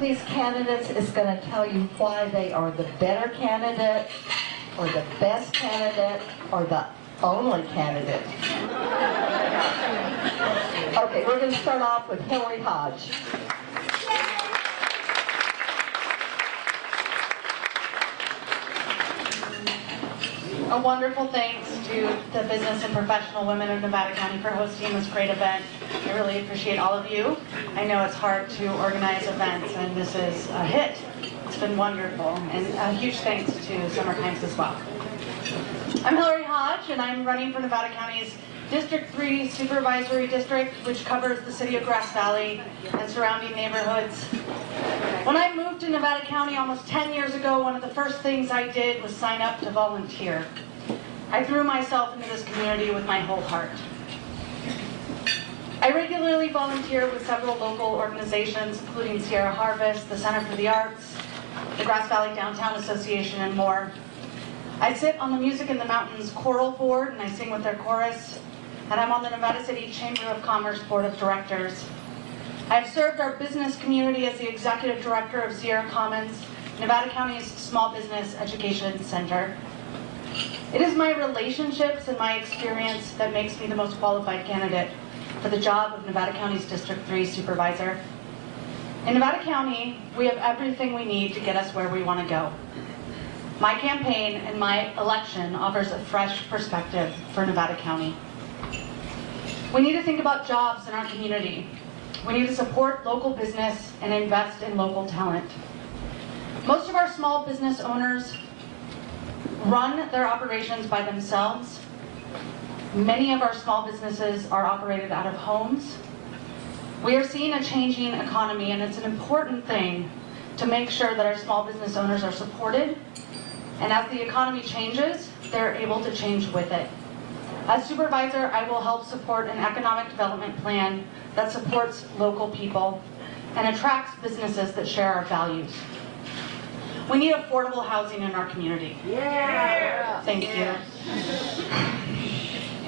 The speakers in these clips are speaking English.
of these candidates is going to tell you why they are the better candidate, or the best candidate, or the only candidate. Okay, we're going to start off with Hillary Hodge. A wonderful thanks to the business and professional women of Nevada County for hosting this great event. I really appreciate all of you. I know it's hard to organize events, and this is a hit. It's been wonderful, and a huge thanks to Summer Times as well. I'm Hillary Hodge, and I'm running for Nevada County's District 3 Supervisory District, which covers the city of Grass Valley and surrounding neighborhoods. When I moved to Nevada County almost 10 years ago, one of the first things I did was sign up to volunteer. I threw myself into this community with my whole heart. I regularly volunteer with several local organizations, including Sierra Harvest, the Center for the Arts, the Grass Valley Downtown Association, and more. I sit on the Music in the Mountains Choral Board, and I sing with their chorus, and I'm on the Nevada City Chamber of Commerce Board of Directors. I've served our business community as the Executive Director of Sierra Commons, Nevada County's Small Business Education Center. It is my relationships and my experience that makes me the most qualified candidate for the job of Nevada County's District 3 Supervisor. In Nevada County, we have everything we need to get us where we want to go. My campaign and my election offers a fresh perspective for Nevada County. We need to think about jobs in our community. We need to support local business and invest in local talent. Most of our small business owners run their operations by themselves. Many of our small businesses are operated out of homes. We are seeing a changing economy, and it's an important thing to make sure that our small business owners are supported, and as the economy changes, they're able to change with it. As supervisor, I will help support an economic development plan that supports local people and attracts businesses that share our values. We need affordable housing in our community. Yeah. Thank you.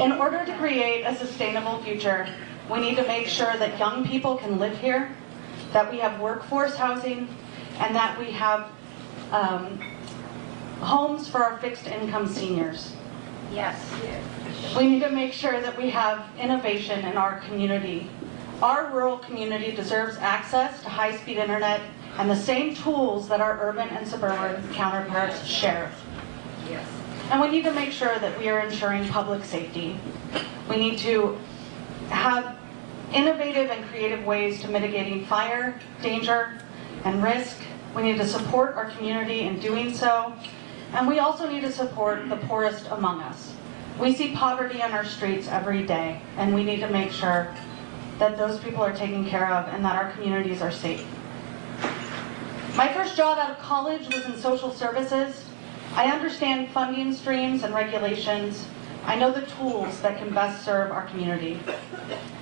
In order to create a sustainable future, we need to make sure that young people can live here, that we have workforce housing, and that we have homes for our fixed income seniors. Yes. We need to make sure that we have innovation in our community. Our rural community deserves access to high-speed internet and the same tools that our urban and suburban counterparts share. Yes. And we need to make sure that we are ensuring public safety. We need to have innovative and creative ways to mitigating fire, danger, and risk. We need to support our community in doing so. And we also need to support the poorest among us. We see poverty on our streets every day, and we need to make sure that those people are taken care of and that our communities are safe. My first job out of college was in social services. I understand funding streams and regulations. I know the tools that can best serve our community.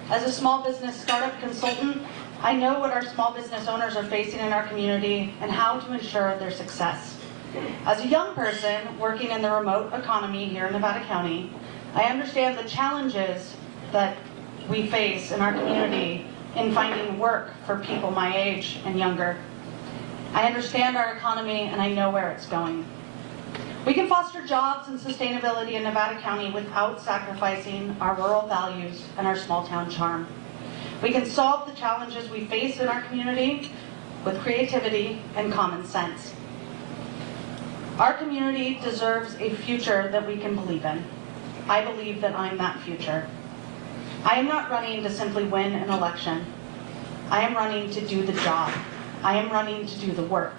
As a small business startup consultant, I know what our small business owners are facing in our community and how to ensure their success. As a young person working in the remote economy here in Nevada County, I understand the challenges that we face in our community in finding work for people my age and younger. I understand our economy, and I know where it's going. We can foster jobs and sustainability in Nevada County without sacrificing our rural values and our small town charm. We can solve the challenges we face in our community with creativity and common sense. Our community deserves a future that we can believe in. I believe that I'm that future. I am not running to simply win an election. I am running to do the job. I am running to do the work.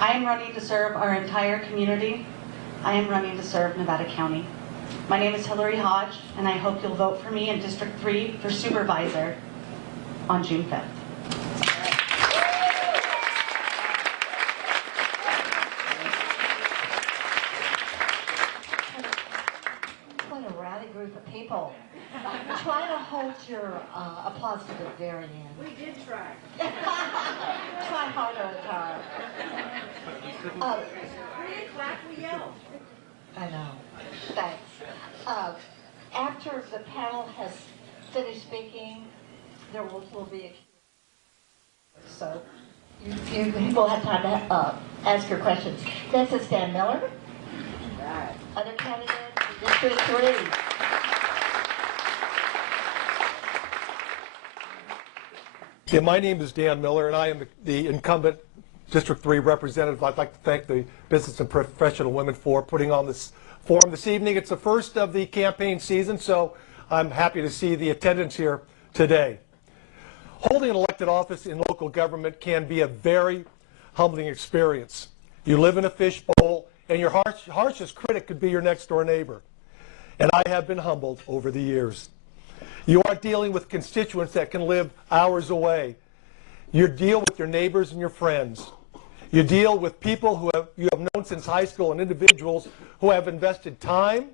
I am running to serve our entire community. I am running to serve Nevada County. My name is Hillary Hodge, and I hope you'll vote for me in District 3 for Supervisor on June 5th. What a rowdy group of people. Try to hold your applause to the very end. We did try. Try harder, Tara. 3 o'clock we yell. I know. Thanks. After the panel has finished speaking, there will be a so You will have time to ask your questions. This is Dan Miller. Right. Other candidates, District 3. Yeah, my name is Dan Miller, and I am the incumbent District 3 representative. I'd like to thank the Business and Professional Women for putting on this forum this evening. It's the first of the campaign season, so I'm happy to see the attendance here today. Holding an elected office in local government can be a very humbling experience. You live in a fishbowl, and your harshest critic could be your next-door neighbor. And I have been humbled over the years. You are dealing with constituents that can live hours away. You deal with your neighbors and your friends. You deal with people who you have known since high school and individuals who have invested time,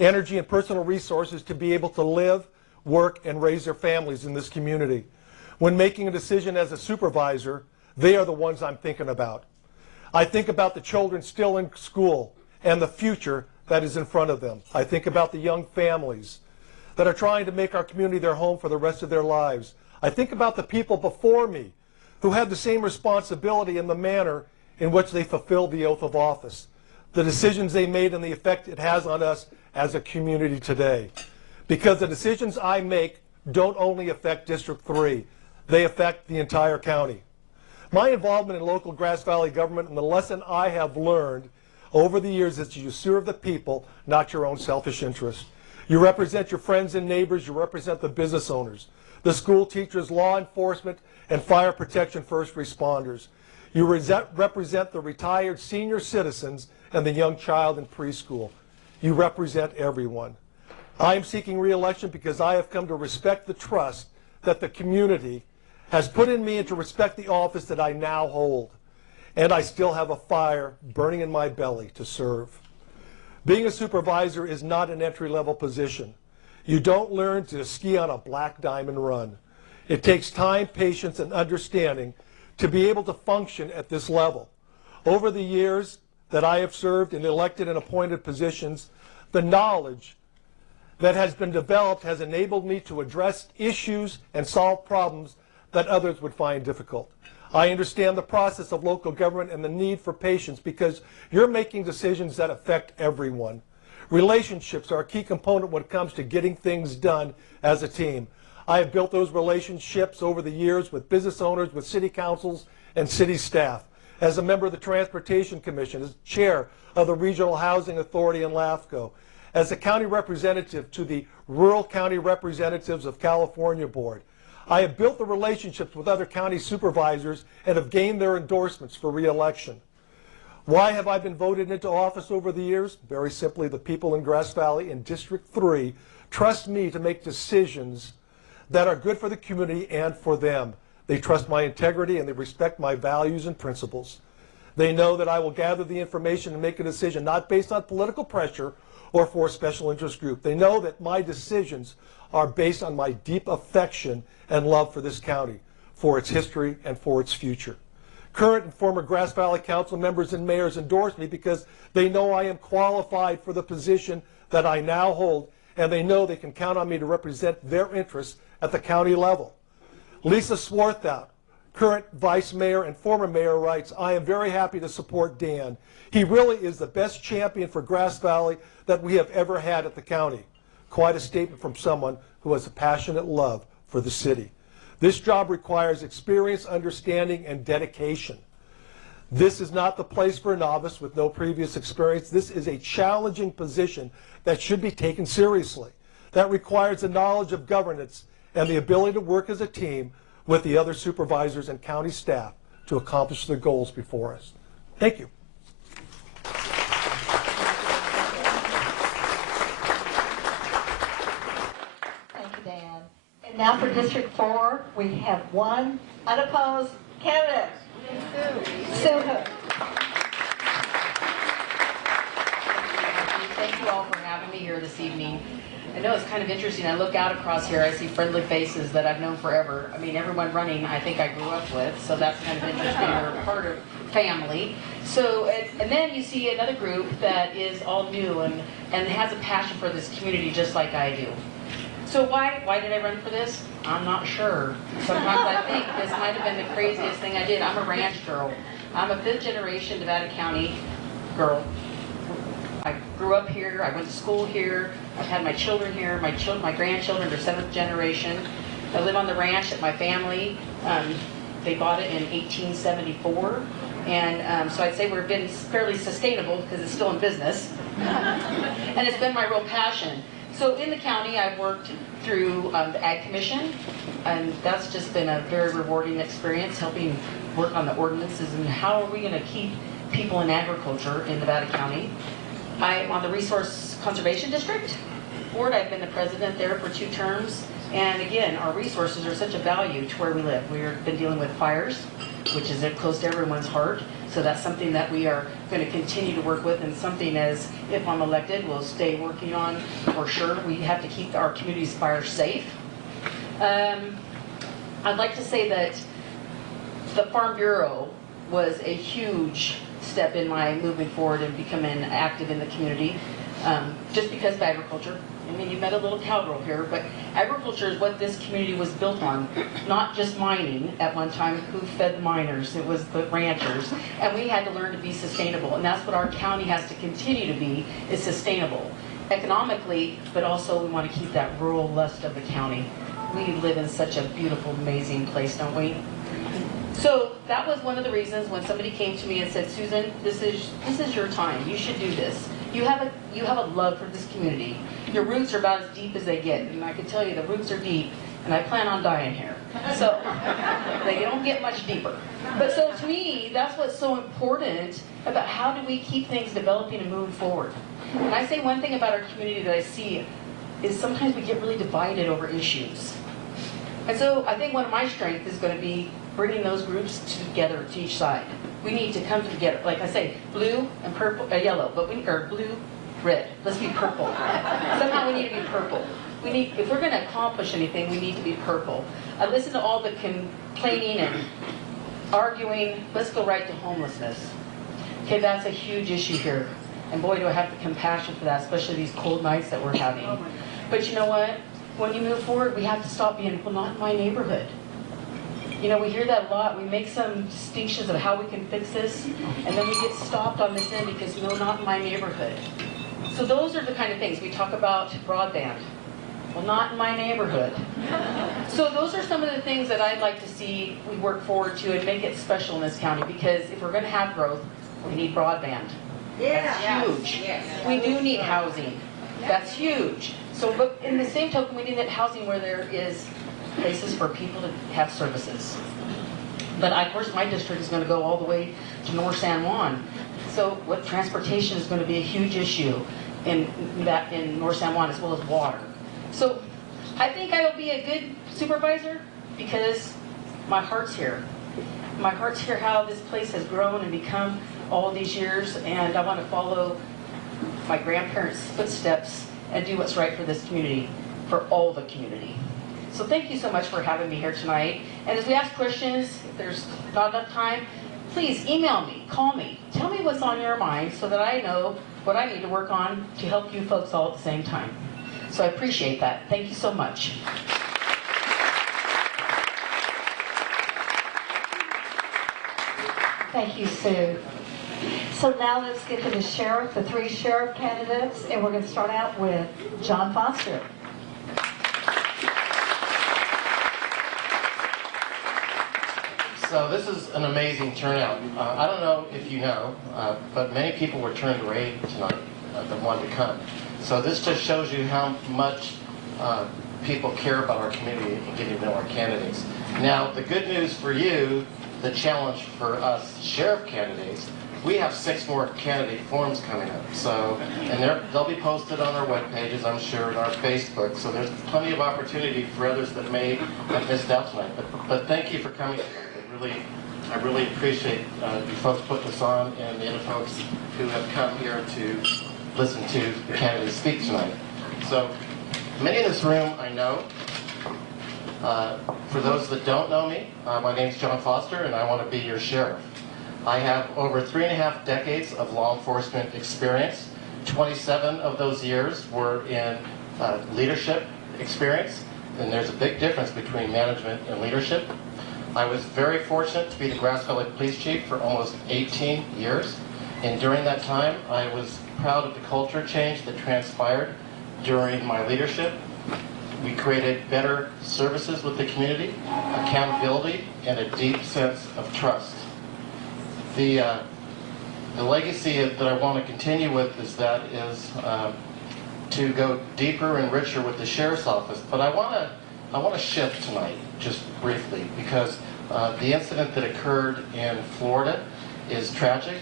energy, and personal resources to be able to live, work, and raise their families in this community. When making a decision as a supervisor, they are the ones I'm thinking about. I think about the children still in school and the future that is in front of them. I think about the young families that are trying to make our community their home for the rest of their lives. I think about the people before me who had the same responsibility in the manner in which they fulfilled the oath of office, the decisions they made and the effect it has on us as a community today. Because the decisions I make don't only affect District 3, they affect the entire county. My involvement in local Grass Valley government and the lesson I have learned over the years is that you serve the people, not your own selfish interests. You represent your friends and neighbors, you represent the business owners, the school teachers, law enforcement, and fire protection first responders. You represent the retired senior citizens and the young child in preschool. You represent everyone. I am seeking re-election because I have come to respect the trust that the community has put in me and to respect the office that I now hold. And I still have a fire burning in my belly to serve. Being a supervisor is not an entry-level position. You don't learn to ski on a black diamond run. It takes time, patience, and understanding to be able to function at this level. Over the years that I have served in elected and appointed positions, the knowledge that has been developed has enabled me to address issues and solve problems that others would find difficult. I understand the process of local government and the need for patience because you're making decisions that affect everyone. Relationships are a key component when it comes to getting things done as a team. I have built those relationships over the years with business owners, with city councils, and city staff. As a member of the Transportation Commission, as chair of the Regional Housing Authority in LAFCO, as a county representative to the Rural County Representatives of California Board, I have built the relationships with other county supervisors and have gained their endorsements for re-election. Why have I been voted into office over the years? Very simply, the people in Grass Valley in District 3 trust me to make decisions that are good for the community and for them. They trust my integrity and they respect my values and principles. They know that I will gather the information and make a decision not based on political pressure or for a special interest group. They know that my decisions are based on my deep affection and love for this county, for its history and for its future. Current and former Grass Valley Council members and mayors endorse me because they know I am qualified for the position that I now hold, and they know they can count on me to represent their interests at the county level. Lisa Swarthout, current vice mayor and former mayor, writes, I am very happy to support Dan. He really is the best champion for Grass Valley that we have ever had at the county. Quite a statement from someone who has a passionate love for the city. This job requires experience, understanding, and dedication. This is not the place for a novice with no previous experience. This is a challenging position that should be taken seriously. That requires a knowledge of governance and the ability to work as a team with the other supervisors and county staff to accomplish the goals before us. Thank you. Thank you, Dan. And now for District 4, we have one unopposed candidate, Sue Hook. Thank you all for having me here this evening. I know it's kind of interesting. I look out across here, I see friendly faces that I've known forever. I mean, everyone running I think I grew up with, so that's kind of interesting. We're part of family. So, and then you see another group that is all new and has a passion for this community just like I do. So why did I run for this? I'm not sure. Sometimes I think this might have been the craziest thing I did. I'm a ranch girl. I'm a 5th generation Nevada County girl. I grew up here. I went to school here. I've had my children here. My grandchildren are 7th generation. I live on the ranch at my family. They bought it in 1874. And so I'd say we've been fairly sustainable because it's still in business. And it's been my real passion. So in the county, I've worked through the Ag Commission, and that's just been a very rewarding experience, helping work on the ordinances and how are we going to keep people in agriculture in Nevada County. I'm on the Resource Conservation District Board. I've been the president there for 2 terms. And again, our resources are such a value to where we live. We've been dealing with fires, which is close to everyone's heart. So that's something that we are going to continue to work with, and something as, if I'm elected, we'll stay working on for sure. We have to keep our community's fires safe. I'd like to say that the Farm Bureau was a huge step in my moving forward and becoming active in the community, just because of agriculture. I mean, you met a little cowgirl here, but agriculture is what this community was built on, not just mining at one time. Who fed the miners? It was the ranchers. And we had to learn to be sustainable. And that's what our county has to continue to be, is sustainable. Economically, but also we want to keep that rural lust of the county. We live in such a beautiful, amazing place, don't we? So that was one of the reasons when somebody came to me and said, Susan, this is your time. You should do this. You have a love for this community. Your roots are about as deep as they get, and I can tell you the roots are deep, and I plan on dying here. So they don't get much deeper. But so to me, that's what's so important about how do we keep things developing and moving forward. And I say one thing about our community that I see is sometimes we get really divided over issues. And so I think one of my strengths is going to be bringing those groups together to each side. We need to come together. Like I say, blue and purple, yellow, but or blue, red. Let's be purple. Somehow we need to be purple. If we're going to accomplish anything, we need to be purple. I listen to all the complaining and arguing. Let's go right to homelessness. Okay, that's a huge issue here. And boy, do I have the compassion for that, especially these cold nights that we're having. But you know what? When you move forward, we have to stop being, well, not in my neighborhood. You know, we hear that a lot. We make some distinctions of how we can fix this, and then we get stopped on this end because, no, not in my neighborhood. So those are the kind of things. We talk about broadband. Well, not in my neighborhood. So those are some of the things that I'd like to see we work forward to and make it special in this county, because if we're going to have growth, we need broadband. That's huge. We do need housing. That's huge. So, but in the same token, we need that housing where there is places for people to have services. But of course, my district is going to go all the way to North San Juan. So, what transportation is going to be a huge issue in North San Juan, as well as water. So, I think I will be a good supervisor because my heart's here. My heart's here how this place has grown and become all these years, and I want to follow my grandparents' footsteps and do what's right for this community, for all the community. So thank you so much for having me here tonight. And as we ask questions, if there's not enough time, please email me, call me, tell me what's on your mind so that I know what I need to work on to help you folks all at the same time. So I appreciate that. Thank you so much. Thank you, Sue. So now let's get to the sheriff, the 3 sheriff candidates, and we're going to start out with John Foster. So this is an amazing turnout. I don't know if you know, but many people were turned away tonight that wanted to come. So this just shows you how much people care about our community and getting to know our candidates. Now, the good news for you, the challenge for us sheriff candidates, we have 6 more candidate forms coming up. So, and they'll be posted on our web pages, I'm sure, and our Facebook. So there's plenty of opportunity for others that may have missed out tonight. But thank you for coming. I really appreciate you folks putting this on, and the other folks who have come here to listen to the candidates speak tonight. So many in this room I know. For those that don't know me, my name's John Foster, and I want to be your sheriff. I have over 3.5 decades of law enforcement experience. 27 of those years were in leadership experience, then there's a big difference between management and leadership. I was very fortunate to be the Grass Valley Police Chief for almost 18 years. And during that time, I was proud of the culture change that transpired during my leadership. We created better services with the community, accountability, and a deep sense of trust. The legacy that I want to continue with is to go deeper and richer with the Sheriff's Office. But I want to shift tonight, just briefly, because the incident that occurred in Florida is tragic.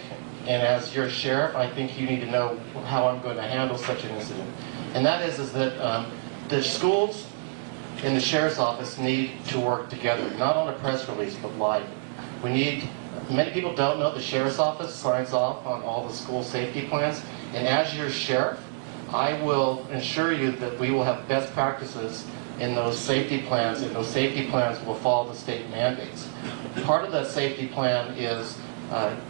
And as your sheriff, I think you need to know how I'm going to handle such an incident. And that is that the schools and the Sheriff's Office need to work together, not on a press release, but live. Many people don't know the Sheriff's Office signs off on all the school safety plans. And as your sheriff, I will ensure you that we will have best practices in those safety plans, and those safety plans will follow the state mandates. Part of that safety plan is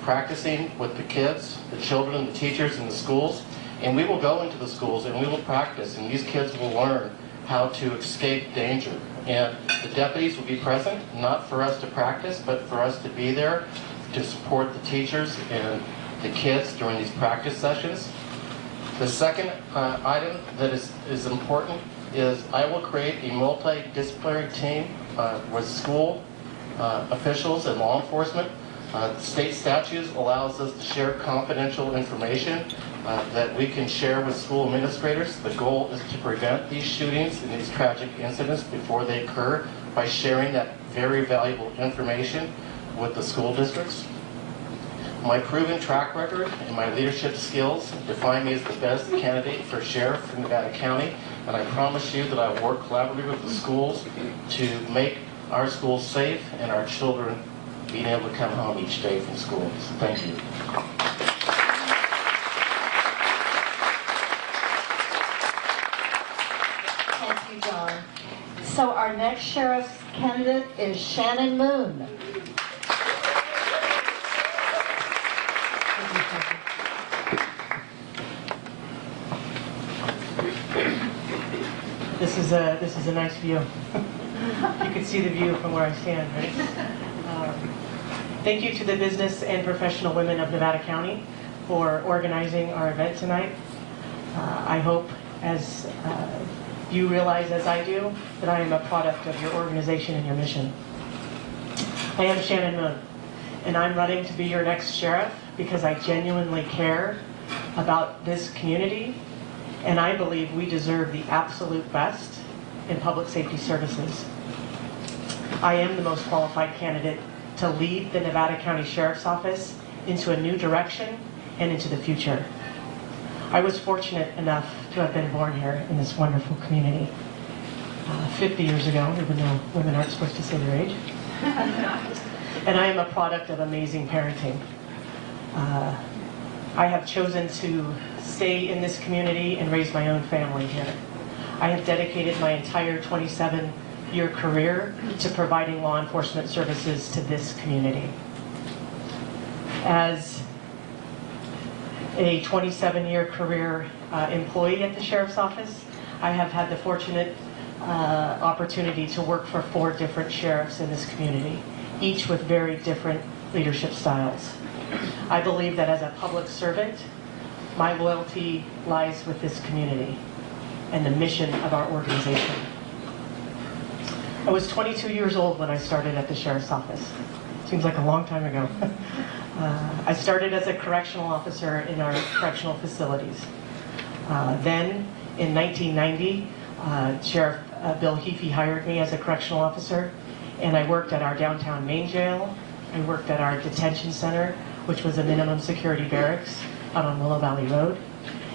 practicing with the kids, the children, and the teachers in the schools. And we will go into the schools and we will practice, and these kids will learn how to escape danger. And the deputies will be present, not for us to practice, but for us to be there to support the teachers and the kids during these practice sessions. The second item that is important is I will create a multidisciplinary team with school officials and law enforcement. State statutes allows us to share confidential information that we can share with school administrators. The goal is to prevent these shootings and these tragic incidents before they occur by sharing that very valuable information with the school districts. My proven track record and my leadership skills define me as the best candidate for sheriff in Nevada County, and I promise you that I will work collaboratively with the schools to make our schools safe and our children being able to come home each day from school. So thank you. Thank you, John. So our next sheriff's candidate is Shannon Moon. This is a nice view. You can see the view from where I stand, right? Thank you to the business and professional women of Nevada County for organizing our event tonight. I hope, as you realize as I do, that I am a product of your organization and your mission. I am Shannon Moon, and I'm running to be your next sheriff because I genuinely care about this community, and I believe we deserve the absolute best in public safety services. I am the most qualified candidate to lead the Nevada County Sheriff's Office into a new direction and into the future. I was fortunate enough to have been born here in this wonderful community 50 years ago, even though women aren't supposed to say their age. And I am a product of amazing parenting. I have chosen to stay in this community and raise my own family here. I have dedicated my entire 27-year career to providing law enforcement services to this community. As a 27-year career employee at the Sheriff's Office, I have had the fortunate opportunity to work for 4 different sheriffs in this community, each with very different leadership styles. I believe that as a public servant, my loyalty lies with this community and the mission of our organization. I was 22 years old when I started at the Sheriff's Office. Seems like a long time ago. I started as a correctional officer in our correctional facilities. Then, in 1990, Sheriff Bill Heafy hired me as a correctional officer, and I worked at our downtown main jail. I worked at our detention center, which was a minimum security barracks out on Willow Valley Road,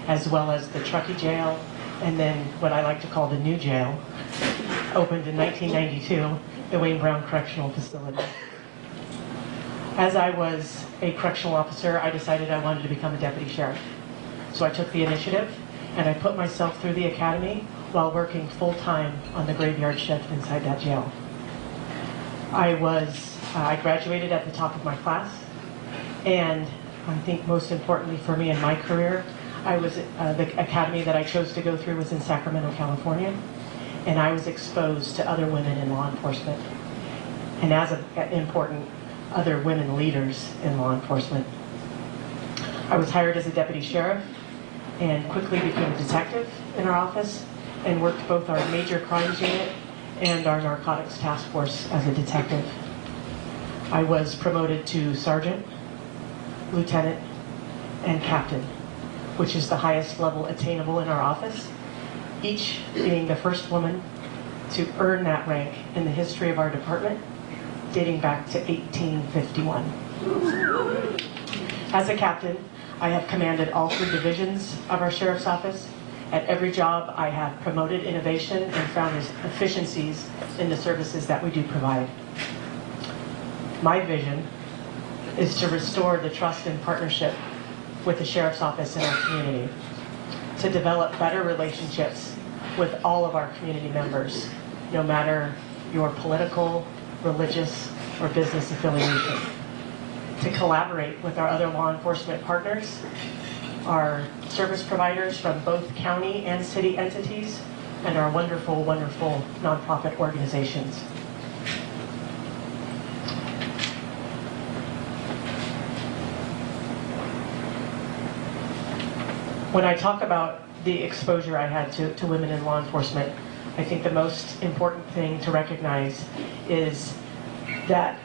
as well as the Truckee jail, and then what I like to call the new jail, opened in 1992, the Wayne Brown Correctional Facility. As I was a correctional officer, I decided I wanted to become a deputy sheriff. So I took the initiative, and I put myself through the academy while working full-time on the graveyard shift inside that jail. I graduated at the top of my class, and I think most importantly for me in my career, the academy that I chose to go through was in Sacramento, California. and I was exposed to other women in law enforcement, and as important, other women leaders in law enforcement. I was hired as a deputy sheriff and quickly became a detective in our office and worked both our major crimes unit and our narcotics task force as a detective. I was promoted to sergeant, lieutenant, and captain, which is the highest level attainable in our office, each being the first woman to earn that rank in the history of our department, dating back to 1851. As a captain, I have commanded all 3 divisions of our sheriff's office. At every job, I have promoted innovation and found efficiencies in the services that we do provide. My vision is to restore the trust and partnership with the sheriff's office in our community, to develop better relationships with all of our community members, no matter your political, religious, or business affiliation, to collaborate with our other law enforcement partners, our service providers from both county and city entities, and our wonderful, wonderful nonprofit organizations. When I talk about the exposure I had to women in law enforcement, I think the most important thing to recognize is that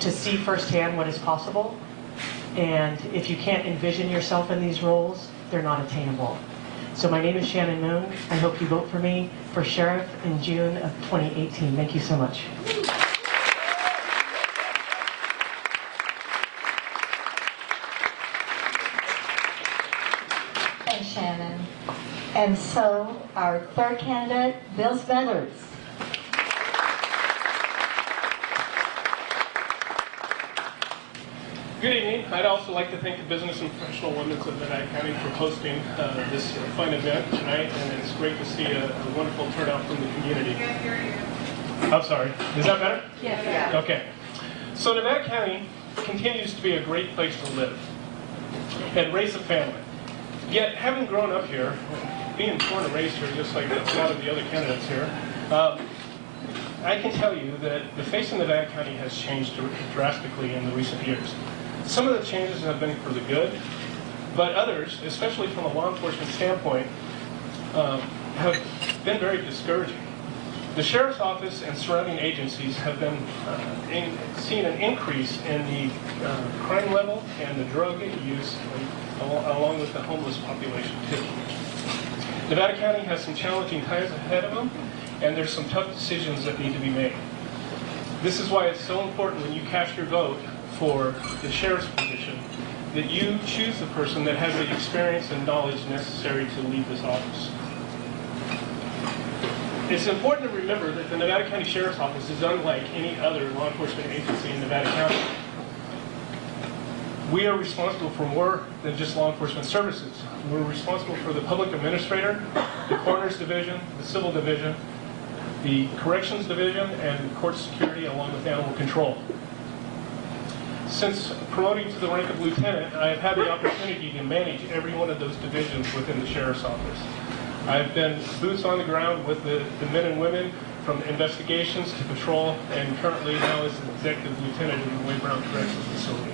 to see firsthand what is possible, and if you can't envision yourself in these roles, they're not attainable. So my name is Shannon Moon. I hope you vote for me for sheriff in June of 2018. Thank you so much. Thanks, Shannon. And so our third candidate, Bill Smethers. Good evening. I'd also like to thank the Business and Professional Women's of Nevada County for hosting this fun event tonight, and it's great to see a wonderful turnout from the community. I'm sorry. Is that better? Yes. Yeah. Okay. So Nevada County continues to be a great place to live and raise a family. Yet, having grown up here, being born and raised here, just like a lot of the other candidates here, I can tell you that the face of Nevada County has changed drastically in the recent years. Some of the changes have been for the good, but others, especially from a law enforcement standpoint, have been very discouraging. The Sheriff's Office and surrounding agencies have been seen an increase in the crime level and the drug use, along with the homeless population too. Nevada County has some challenging times ahead of them, and there's some tough decisions that need to be made. This is why it's so important when you cast your vote for the sheriff's position that you choose the person that has the experience and knowledge necessary to lead this office. It's important to remember that the Nevada County Sheriff's Office is unlike any other law enforcement agency in Nevada County. We are responsible for more than just law enforcement services. We're responsible for the public administrator, the coroner's division, the civil division, the corrections division, and court security, along with animal control. Since promoting to the rank of lieutenant, I have had the opportunity to manage every one of those divisions within the sheriff's office. I've been boots on the ground with the men and women from investigations to patrol, and currently now as an executive lieutenant in the Wade Brown Corrections Facility.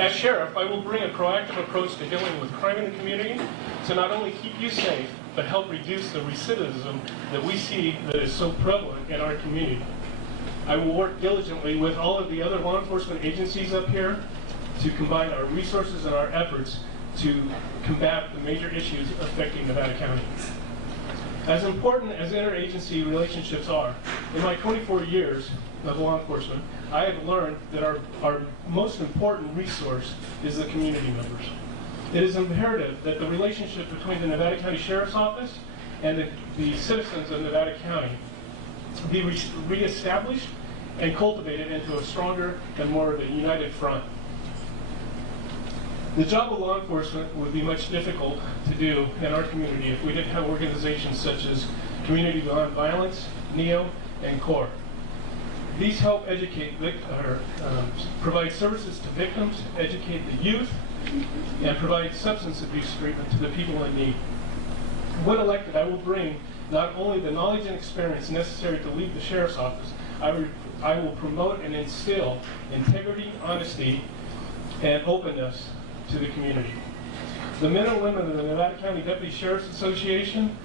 As sheriff, I will bring a proactive approach to dealing with crime in the community to not only keep you safe, but help reduce the recidivism that we see that is so prevalent in our community. I will work diligently with all of the other law enforcement agencies up here to combine our resources and our efforts to combat the major issues affecting Nevada County. As important as interagency relationships are, in my 24 years of law enforcement, I have learned that our most important resource is the community members. It is imperative that the relationship between the Nevada County Sheriff's Office and the citizens of Nevada County be reestablished and cultivated into a stronger and more of a united front. The job of law enforcement would be much difficult to do in our community if we didn't have organizations such as Community Beyond Violence, NEO, and CORE. These help educate, provide services to victims, educate the youth, and provide substance abuse treatment to the people in need. When elected, I will bring not only the knowledge and experience necessary to lead the sheriff's office, I will promote and instill integrity, honesty, and openness to the community. The men and women of the Nevada County Deputy Sheriff's Association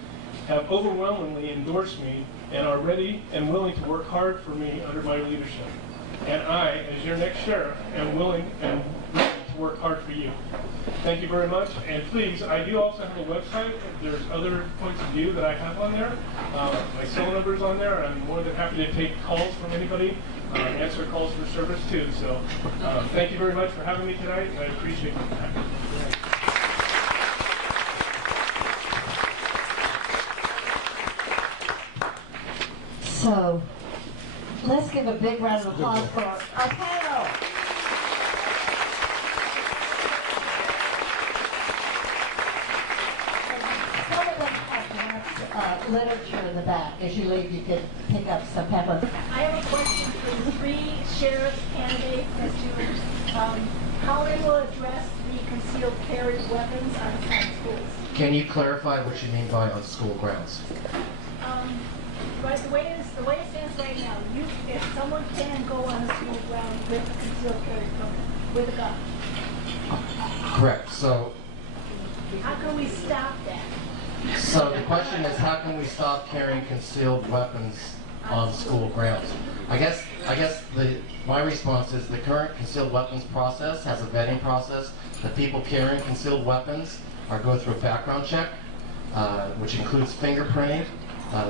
have overwhelmingly endorsed me and are ready and willing to work hard for me under my leadership. And I, as your next sheriff, am willing and ready to work hard for you. Thank you very much. And please, I do also have a website. There's other points of view that I have on there. My cell number's on there. I'm more than happy to take calls from anybody, answer calls for service too. So thank you very much for having me tonight. I appreciate your time. So, let's give a big round of applause for our panel. Some of them have literature in the back. As you leave, you can pick up some pamphlets. I have a question for the 3 sheriff candidates as to how they will address the concealed carry weapons on schools. Can you clarify what you mean by on school grounds? Right, the way it stands right now, if someone can go on a school ground with a concealed carry permit, with a gun, Correct. So how can we stop that? So the question is, how can we stop carrying concealed weapons on school grounds? I guess my response is the current concealed weapons process has a vetting process. The people carrying concealed weapons go through a background check, which includes fingerprinting.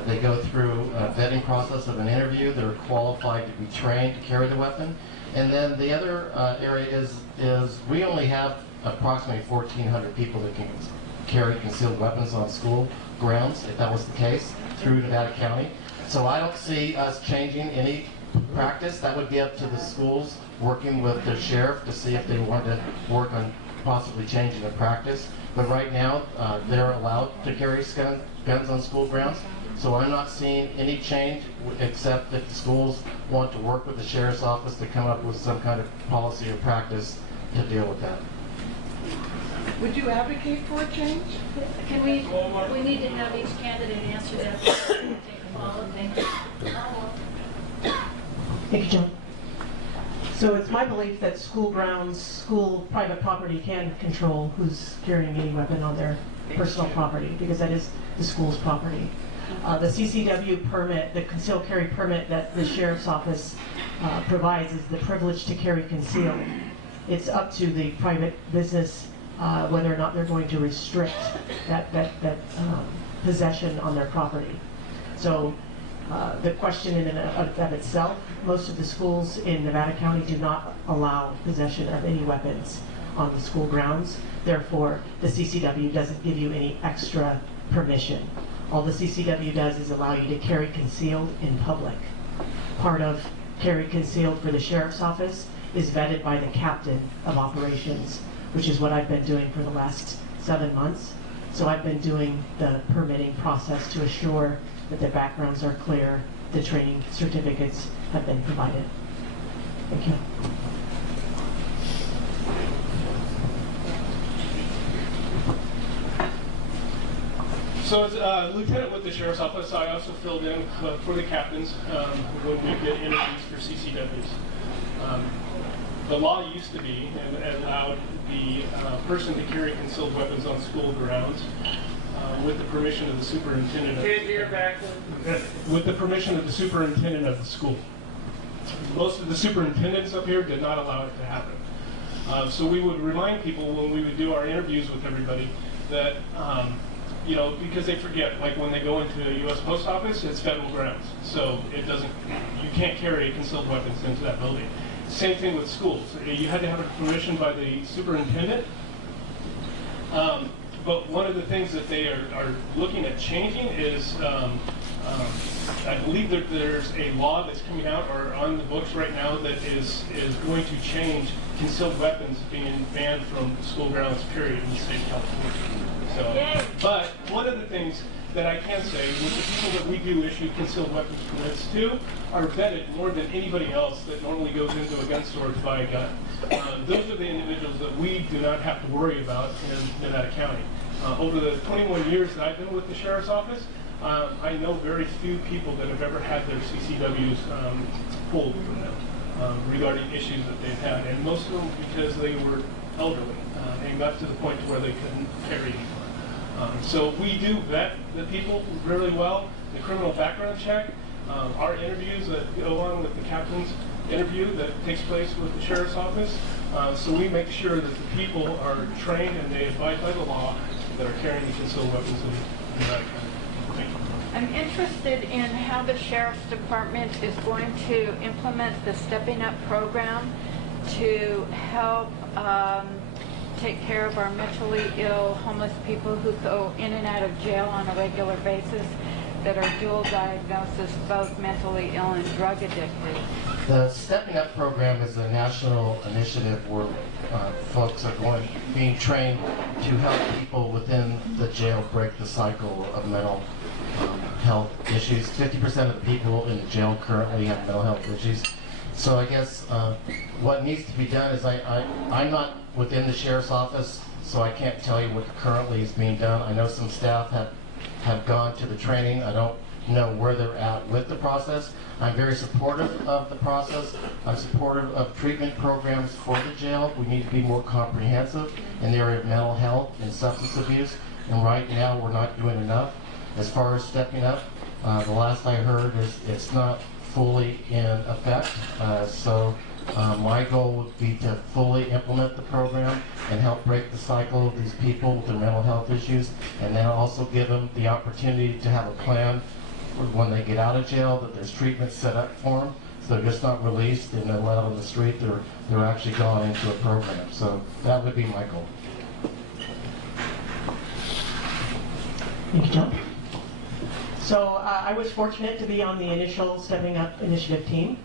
They go through a vetting process of an interview. They're qualified to be trained to carry the weapon. And then the other area is we only have approximately 1,400 people that can carry concealed weapons on school grounds, if that was the case, through Nevada County. So I don't see us changing any practice. That would be up to the schools working with the sheriff to see if they want to work on possibly changing the practice. But right now, they're allowed to carry guns on school grounds. So I'm not seeing any change except if the schools want to work with the sheriff's office to come up with some kind of policy or practice to deal with that. Would you advocate for a change? Can we need to have each candidate answer that. Thank you, John. So it's my belief that school grounds, school private property can control who's carrying any weapon on their personal property, because that is the school's property. The CCW permit, the concealed carry permit that the sheriff's office provides is the privilege to carry concealed. It's up to the private business whether or not they're going to restrict that possession on their property. So the question in and of itself, most of the schools in Nevada County do not allow possession of any weapons on the school grounds. Therefore, the CCW doesn't give you any extra permission. All the CCW does is allow you to carry concealed in public. Part of carry concealed for the sheriff's office is vetted by the captain of operations, which is what I've been doing for the last 7 months. So I've been doing the permitting process to assure that the backgrounds are clear, the training certificates have been provided. Thank you. So as a lieutenant with the sheriff's office, I also filled in for the captains when we did interviews for CCWs. The law used to be and allowed the person to carry concealed weapons on school grounds with the permission of the superintendent. With the permission of the superintendent of the school. Most of the superintendents up here did not allow it to happen. So we would remind people when we would do our interviews with everybody that, you know, because they forget, like when they go into a U.S. Post Office, it's federal grounds. So it doesn't, you can't carry concealed weapons into that building. Same thing with schools. You had to have a permission by the superintendent. But one of the things that they are looking at changing is, I believe that there's a law that's coming out or on the books right now that is going to change concealed weapons being banned from school grounds, period, in the state of California. So, but one of the things that I can say with the people that we do issue concealed weapons permits to are vetted more than anybody else that normally goes into a gun store to buy a gun. Those are the individuals that we do not have to worry about in Nevada County. Over the 21 years that I've been with the Sheriff's Office, I know very few people that have ever had their CCWs pulled from them regarding issues that they've had, and most of them because they were elderly and got to the point where they couldn't carry anymore. So we do vet the people really well. The criminal background check, our interviews that go on with the captain's interview that takes place with the Sheriff's Office. So we make sure that the people are trained and they abide by the law that are carrying the concealed weapons and that kind of thing. I'm interested in how the Sheriff's Department is going to implement the Stepping Up program to help take care of our mentally ill homeless people who go in and out of jail on a regular basis that are dual diagnosis, both mentally ill and drug addicted. The Stepping Up program is a national initiative where folks are being trained to help people within the jail break the cycle of mental health issues. 50% of the people in the jail currently have mental health issues. So I guess what needs to be done is I'm not within the Sheriff's Office, so I can't tell you what currently is being done. I know some staff have gone to the training. I don't know where they're at with the process. I'm very supportive of the process. I'm supportive of treatment programs for the jail. We need to be more comprehensive in the area of mental health and substance abuse, and right now we're not doing enough. As far as Stepping Up, the last I heard is it's not fully in effect. So my goal would be to fully implement the program and help break the cycle of these people with their mental health issues, and then also give them the opportunity to have a plan for when they get out of jail, that there's treatment set up for them, so they're just not released and then let out on the street. They're actually gone into a program. So that would be my goal. Thank you, John. So I was fortunate to be on the initial Stepping Up initiative team.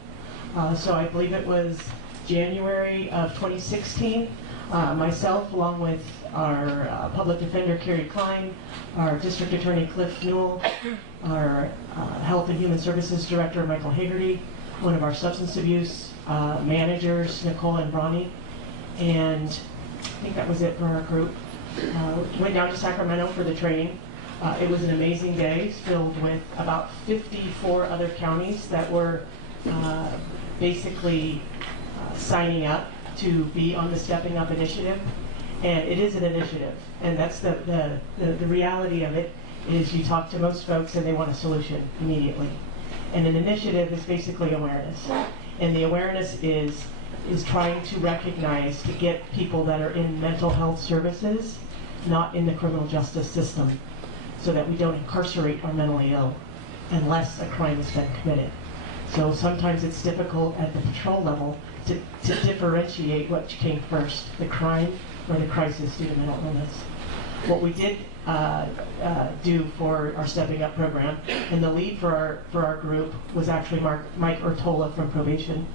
So I believe it was January of 2016. Myself, along with our public defender, Carrie Klein, our district attorney, Cliff Newell, our health and human services director, Michael Hagerty, one of our substance abuse managers, Nicole and Bronny, and I think that was it for our group. Went down to Sacramento for the training. It was an amazing day filled with about 54 other counties that were basically signing up to be on the Stepping Up initiative. And it is an initiative, and that's the reality of it is you talk to most folks and they want a solution immediately. And an initiative is basically awareness. And the awareness is trying to recognize, to get people that are in mental health services, not in the criminal justice system, so that we don't incarcerate our mentally ill unless a crime has been committed. So sometimes it's difficult at the patrol level to differentiate what came first, the crime or the crisis due to mental illness. What we did do for our Stepping Up program, and the lead for our group was actually Mike Ortola from probation,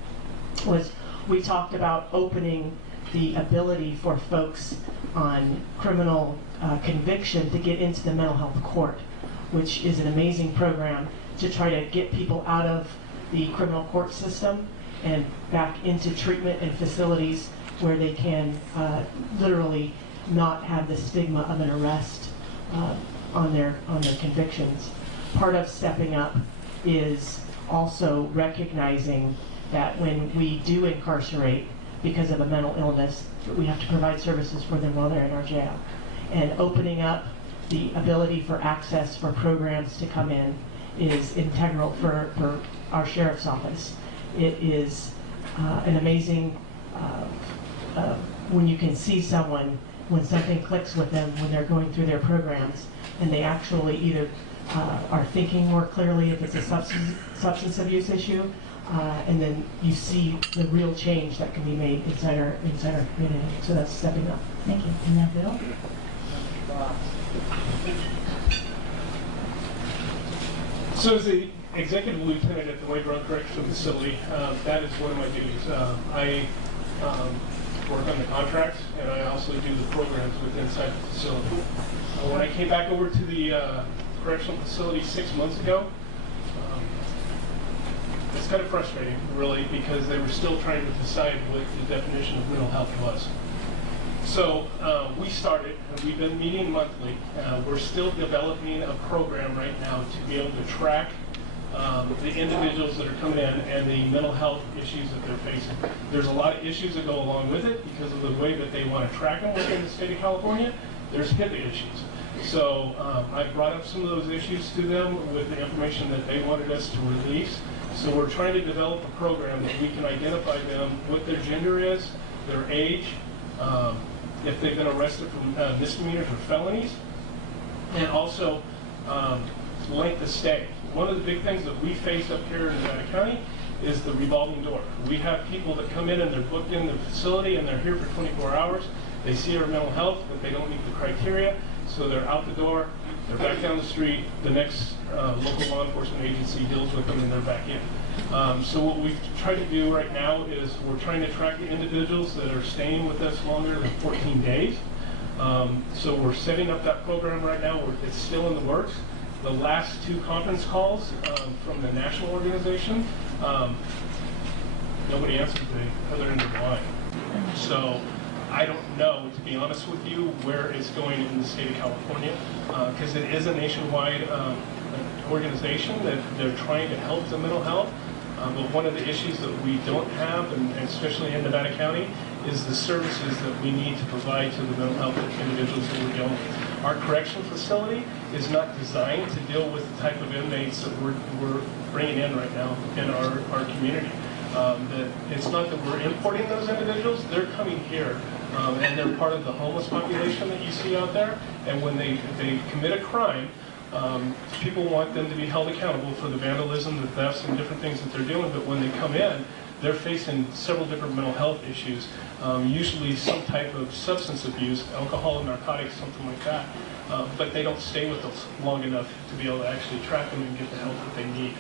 was we talked about opening the ability for folks on criminal conviction to get into the mental health court, which is an amazing program to try to get people out of the criminal court system and back into treatment and facilities where they can literally not have the stigma of an arrest on their convictions. Part of Stepping Up is also recognizing that when we do incarcerate because of a mental illness, we have to provide services for them while they're in our jail. And opening up the ability for access for programs to come in is integral for our Sheriff's Office. It is an amazing, when you can see someone, when something clicks with them, when they're going through their programs, and they actually either are thinking more clearly if it's a substance abuse issue, and then you see the real change that can be made inside our community. So that's Stepping Up. Thank you. And now Bill? So as the executive lieutenant at the White Rock Correctional Facility, that is one of my duties. I work on the contracts, and I also do the programs within inside the facility. When I came back over to the correctional facility 6 months ago, it's kind of frustrating, really, because they were still trying to decide what the definition of mental health was. So we started, and we've been meeting monthly. We're still developing a program right now to be able to track the individuals that are coming in and the mental health issues that they're facing. There's a lot of issues that go along with it because of the way that they want to track them within the state of California. There's HIPAA issues. So I brought up some of those issues to them with the information that they wanted us to release. So we're trying to develop a program that we can identify them, what their gender is, their age, if they've been arrested for misdemeanors or felonies, and also length of stay. One of the big things that we face up here in Nevada County is the revolving door. We have people that come in and they're booked in the facility and they're here for 24 hours. They see our mental health, but they don't meet the criteria, so they're out the door, they're back down the street, the next local law enforcement agency deals with them and they're back in. So what we've tried to do right now is we're trying to track the individuals that are staying with us longer than 14 days. So we're setting up that program right now. It's still in the works. The last 2 conference calls from the national organization, nobody answered the other end of the line. So I don't know, to be honest with you, where it's going in the state of California, because it is a nationwide organization that they're trying to help the mental health. But one of the issues that we don't have, and especially in Nevada County, is the services that we need to provide to the mental health individuals that we're dealing with. Our correction facility is not designed to deal with the type of inmates that we're bringing in right now in our community. It's not that we're importing those individuals, they're coming here. And they're part of the homeless population that you see out there. And when they commit a crime, people want them to be held accountable for the vandalism, the thefts, and different things that they're doing. But when they come in, they're facing several different mental health issues, usually some type of substance abuse, alcohol, narcotics, something like that. But they don't stay with us long enough to be able to actually track them and get the help that they need.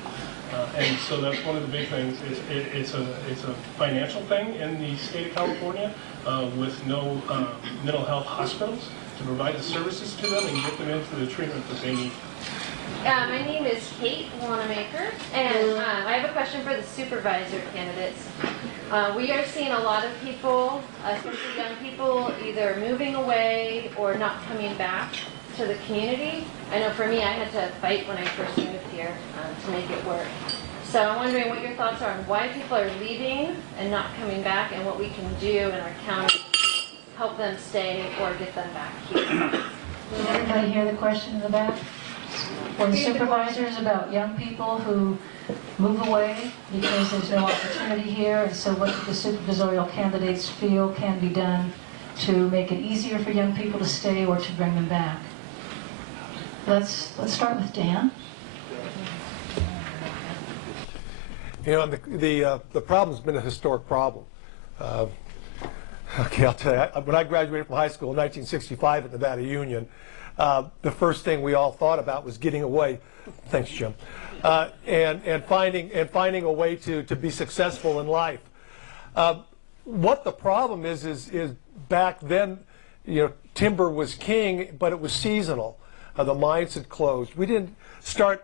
And so that's one of the big things. It's a financial thing in the state of California with no mental health hospitals to provide the services to them and get them into the treatment that they need. My name is Kate Wanamaker, and I have a question for the supervisor candidates. We are seeing a lot of people, especially young people, either moving away or not coming back to the community. I know for me, I had to fight when I first moved here to make it work. So I'm wondering what your thoughts are on why people are leaving and not coming back, and what we can do in our county to help them stay or get them back here. Did everybody hear the question in the back? For the supervisors about young people who move away because there's no opportunity here, and so what the supervisorial candidates feel can be done to make it easier for young people to stay or to bring them back. Let's start with Dan. You know, the problem's been a historic problem. Okay, I'll tell you, when I graduated from high school in 1965 at Nevada Union, the first thing we all thought about was getting away. Thanks, Jim. And finding a way to be successful in life. What the problem is back then, you know, timber was king, but it was seasonal. The mines had closed. We didn't start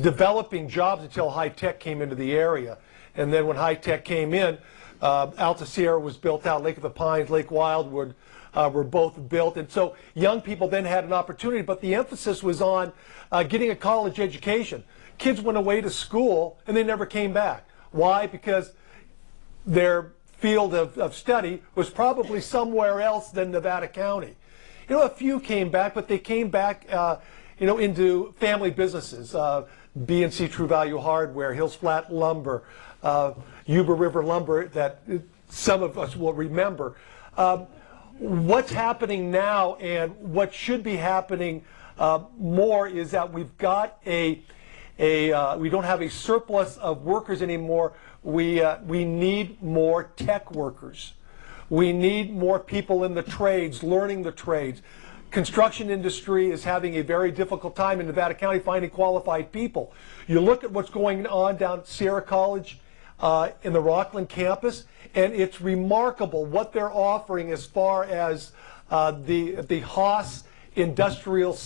developing jobs until high tech came into the area. And then when high tech came in, Alta Sierra was built out, Lake of the Pines, Lake Wildwood were both built. And so young people then had an opportunity, but the emphasis was on getting a college education. Kids went away to school and they never came back. Why? Because their field of study was probably somewhere else than Nevada County. You know, a few came back, but they came back, you know, into family businesses. B&C True Value Hardware, Hills Flat Lumber, Yuba River Lumber that some of us will remember. What's happening now and what should be happening more is that we've got we don't have a surplus of workers anymore. We need more tech workers. We need more people in the trades, learning the trades. Construction industry is having a very difficult time in Nevada County finding qualified people. You look at what's going on down at Sierra College in the Rockland campus, and it's remarkable what they're offering as far as the Haas Industrial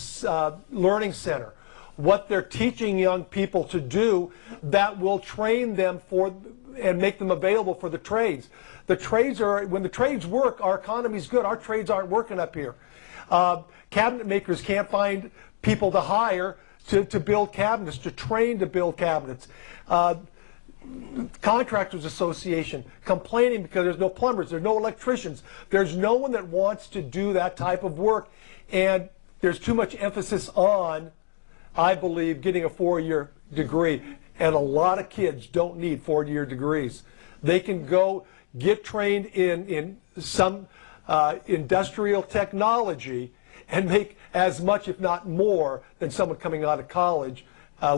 Learning Center, what they're teaching young people to do that will train them for and make them available for the trades. The trades are, when the trades work, our economy's good. Our trades aren't working up here. Cabinet makers can't find people to hire to build cabinets, to train to build cabinets. Contractors Association complaining because there's no plumbers, there's no electricians, there's no one that wants to do that type of work, and there's too much emphasis on, I believe, getting a 4-year degree, and a lot of kids don't need 4-year degrees. They can go get trained in some industrial technology and make as much, if not more, than someone coming out of college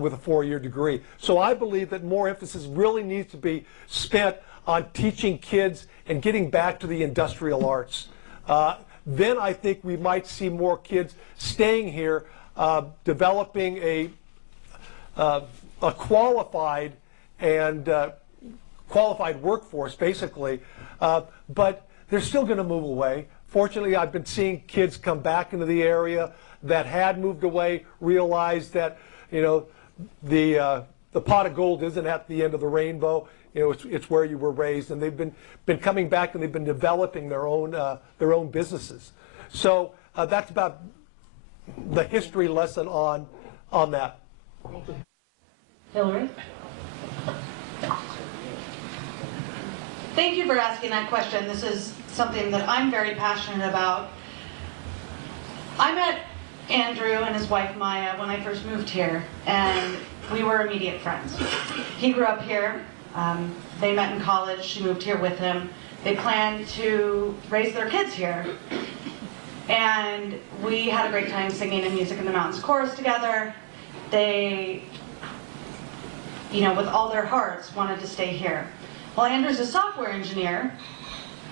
with a 4-year degree. So I believe that more emphasis really needs to be spent on teaching kids and getting back to the industrial arts. Then I think we might see more kids staying here, developing a qualified and qualified workforce, basically. But they're still going to move away. Fortunately, I've been seeing kids come back into the area that had moved away, realize that, you know, the pot of gold isn't at the end of the rainbow. You know, it's where you were raised, and they've been coming back, and they've been developing their own businesses. So that's about the history lesson on that. Hillary? Thank you for asking that question. This is something that I'm very passionate about. I met Andrew and his wife Maya when I first moved here, and we were immediate friends. He grew up here. They met in college. She moved here with him. They planned to raise their kids here. And we had a great time singing in Music in the Mountains chorus together. They, you know, with all their hearts, wanted to stay here. Well, Andrew's a software engineer,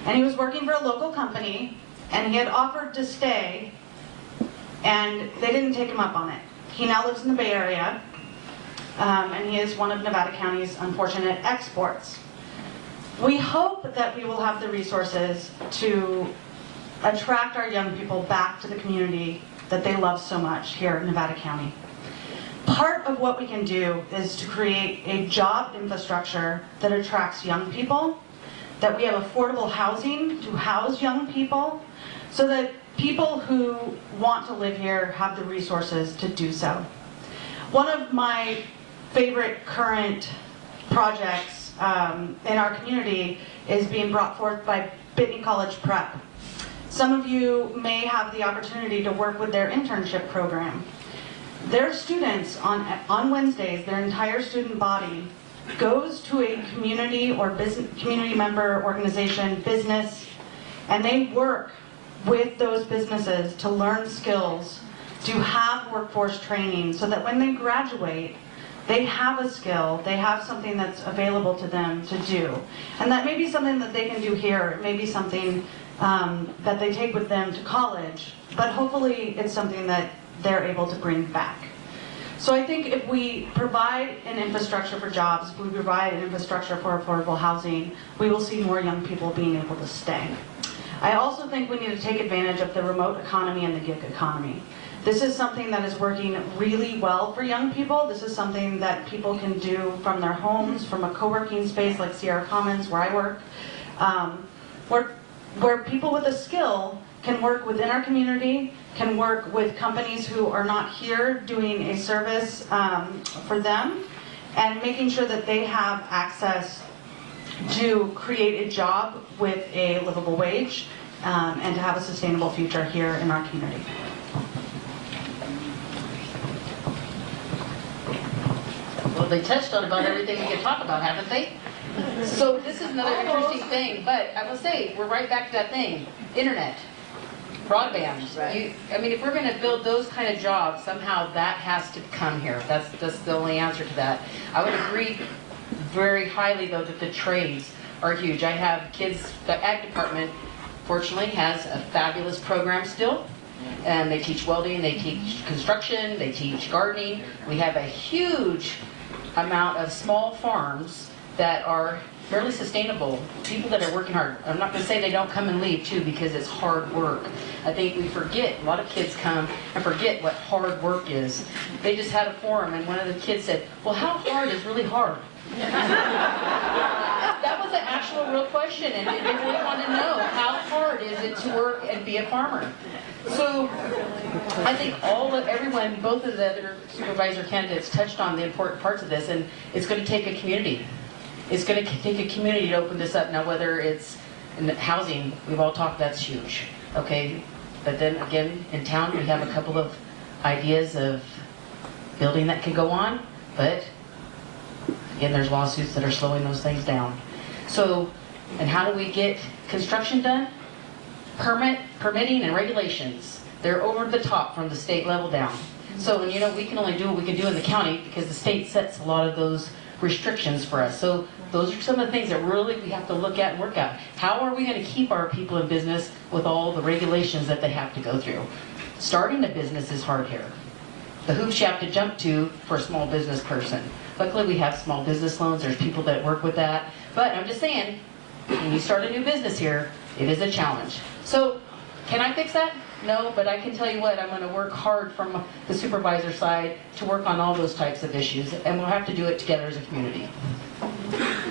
and he was working for a local company, and he had offered to stay, and they didn't take him up on it. He now lives in the Bay Area, and he is one of Nevada County's unfortunate exports. We hope that we will have the resources to attract our young people back to the community that they love so much here in Nevada County. Part of what we can do is to create a job infrastructure that attracts young people, that we have affordable housing to house young people, so that people who want to live here have the resources to do so. One of my favorite current projects in our community is being brought forth by Bitney College Prep. Some of you may have the opportunity to work with their internship program. Their students on Wednesdays, their entire student body goes to a community or community member organization, business, and they work with those businesses to learn skills, to have workforce training, so that when they graduate, they have a skill, they have something that's available to them to do. And that may be something that they can do here, it may be something that they take with them to college, but hopefully it's something that they're able to bring back. So I think if we provide an infrastructure for jobs, if we provide an infrastructure for affordable housing, we will see more young people being able to stay. I also think we need to take advantage of the remote economy and the gig economy. This is something that is working really well for young people. This is something that people can do from their homes, from a co-working space like Sierra Commons, where I work, where people with a skill can work within our community, can work with companies who are not here doing a service for them, and making sure that they have access to create a job with a livable wage and to have a sustainable future here in our community. Well, they touched on about everything we could talk about, haven't they? So this is another interesting thing, but I will say, we're right back to that thing, internet, broadband. Right. I mean, if we're going to build those kind of jobs, somehow that has to come here. That's the only answer to that. I would agree very highly, though, that the trades are huge. I have kids, the ag department, fortunately, has a fabulous program still. And they teach welding, they teach construction, they teach gardening. We have a huge amount of small farms that are fairly sustainable, people that are working hard. I'm not going to say they don't come and leave too, because it's hard work. I think we forget, a lot of kids come and forget what hard work is. They just had a forum and one of the kids said, well, how hard is really hard? That was an actual real question, and they really wanted to know, how hard is it to work and be a farmer? So I think everyone, both of the other supervisor candidates touched on the important parts of this, and it's going to take a community. It's going to take a community to open this up. Now, whether it's in housing, we've all talked, that's huge, okay? But then again, in town, we have a couple of ideas of building that can go on, but again, there's lawsuits that are slowing those things down. So, and how do we get construction done? Permitting and regulations. They're over the top from the state level down. So, and you know, we can only do what we can do in the county because the state sets a lot of those restrictions for us. So those are some of the things that really we have to look at and work out. How are we going to keep our people in business with all the regulations that they have to go through? Starting a business is hard here. The hoops you have to jump to for a small business person. Luckily, we have small business loans. There's people that work with that. But I'm just saying, when you start a new business here, it is a challenge. So, can I fix that? No, but I can tell you what, I'm going to work hard from the supervisor side to work on all those types of issues, and we'll have to do it together as a community.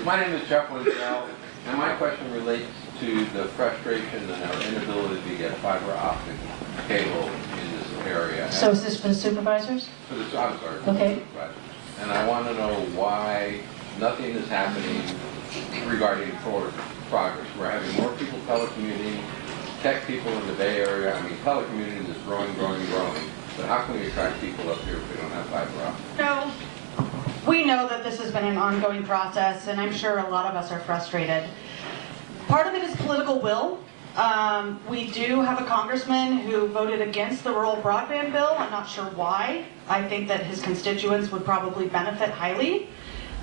My name is Jeff Winsell, and my question relates to the frustration and our inability to get fiber optic cable in this area. So is this for the supervisors? For the, I'm sorry, for okay. the supervisors. And I want to know why nothing is happening regarding forward progress. We're having more people telecommuting, tech people in the Bay Area. I mean, telecommuting is growing. But how can we attract people up here if we don't have fiber optic? No. We know that this has been an ongoing process, and I'm sure a lot of us are frustrated. Part of it is political will. We do have a congressman who voted against the rural broadband bill. I'm not sure why. I think that his constituents would probably benefit highly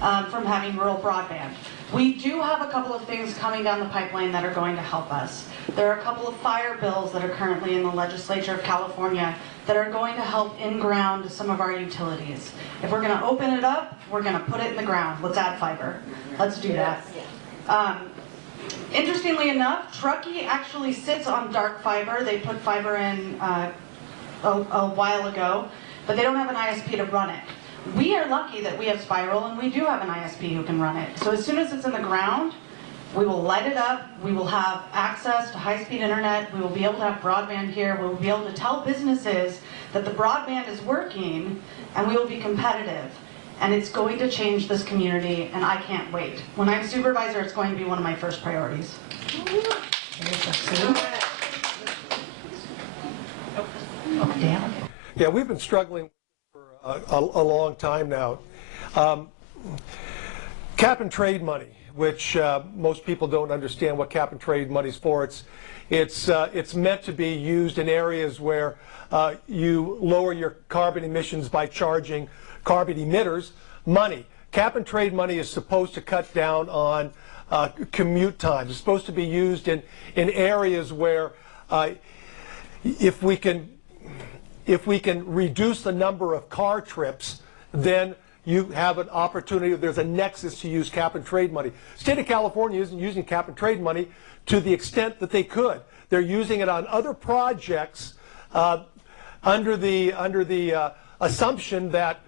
from having rural broadband. We do have a couple of things coming down the pipeline that are going to help us. There are a couple of fire bills that are currently in the legislature of California that are going to help in-ground some of our utilities. If we're going to open it up, we're going to put it in the ground. Let's add fiber. Let's do that. Interestingly enough, Truckee actually sits on dark fiber. They put fiber in a while ago, but they don't have an ISP to run it. We are lucky that we have Spiral, and we do have an ISP who can run it. So as soon as it's in the ground, we will light it up, we will have access to high-speed internet, we will be able to have broadband here, we will be able to tell businesses that the broadband is working, and we will be competitive. And it's going to change this community, and I can't wait. When I'm supervisor, it's going to be one of my first priorities. Yeah, we've been struggling for a long time now. Cap and trade money, which most people don't understand what cap and trade money is for. It's meant to be used in areas where you lower your carbon emissions by charging carbon emitters money. Cap and trade money is supposed to cut down on commute times. It's supposed to be used in areas where if we can reduce the number of car trips, then you have an opportunity, there's a nexus to use cap and trade money. State of California isn't using cap and trade money to the extent that they could. They're using it on other projects under the assumption that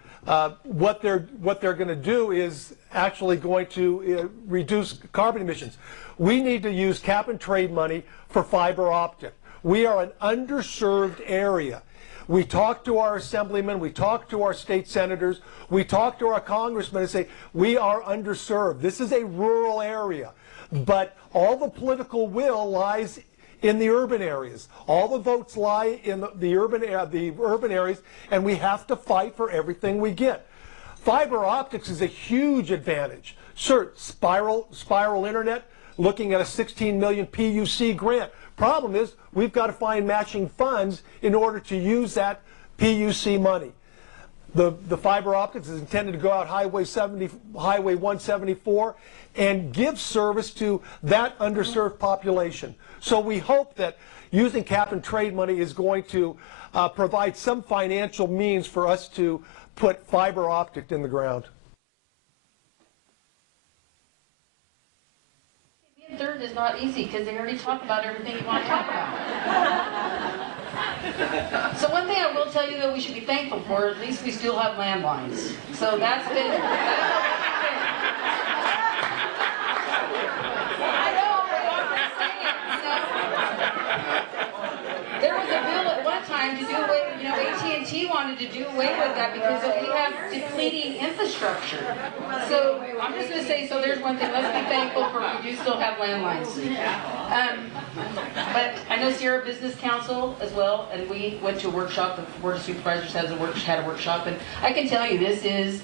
what they're going to do is actually going to reduce carbon emissions. We need to use cap and trade money for fiber optic. We are an underserved area. We talk to our assemblymen, we talk to our state senators, we talk to our congressmen and say, we are underserved. This is a rural area, but all the political will lies in the urban areas. All the votes lie in the urban areas, and we have to fight for everything we get. Fiber optics is a huge advantage. Sure, spiral internet, looking at a 16 million PUC grant. Problem is, we've got to find matching funds in order to use that PUC money. The fiber optics is intended to go out Highway 174 and give service to that underserved population. So we hope that using cap and trade money is going to provide some financial means for us to put fiber optic in the ground. learned is not easy because they already talk about everything you want to talk about. So one thing I will tell you, though, we should be thankful for, at least we still have landlines. So that's been... I know, but I'm just saying, there was a bill at one time to do away, AT&T wanted to do away with that because we have depleting infrastructure. So I'm just going to say, so there's one thing. Let's be thankful for we do still have landlines. But I know Sierra Business Council as well, and we went to a workshop. The Board of Supervisors had a workshop, and I can tell you this is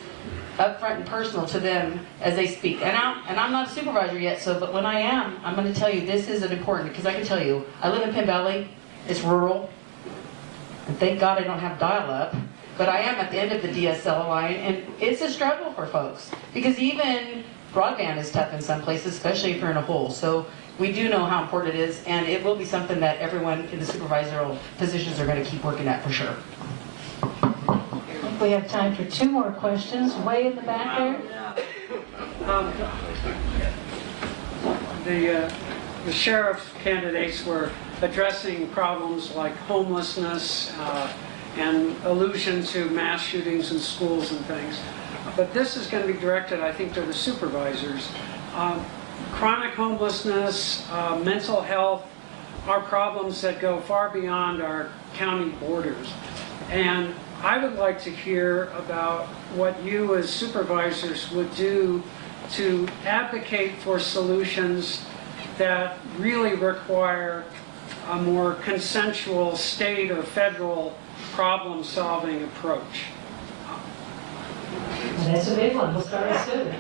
upfront and personal to them as they speak. And I'm not a supervisor yet, but when I am, I'm going to tell you this is an important, because I can tell you, I live in Penn Valley. It's rural. And thank God I don't have dial-up, but I am at the end of the DSL line, and it's a struggle for folks because even broadband is tough in some places, especially if you're in a hole. So we do know how important it is, and it will be something that everyone in the supervisorial positions are going to keep working at for sure. I think we have time for 2 more questions. Way in the back there. The sheriff's candidates were addressing problems like homelessness and allusion to mass shootings in schools and things. But this is going to be directed, I think, to the supervisors. Chronic homelessness, mental health are problems that go far beyond our county borders. And I would like to hear about what you as supervisors would do to advocate for solutions that really require a more consensual state or federal problem-solving approach. That's a big one. We'll start with Sue.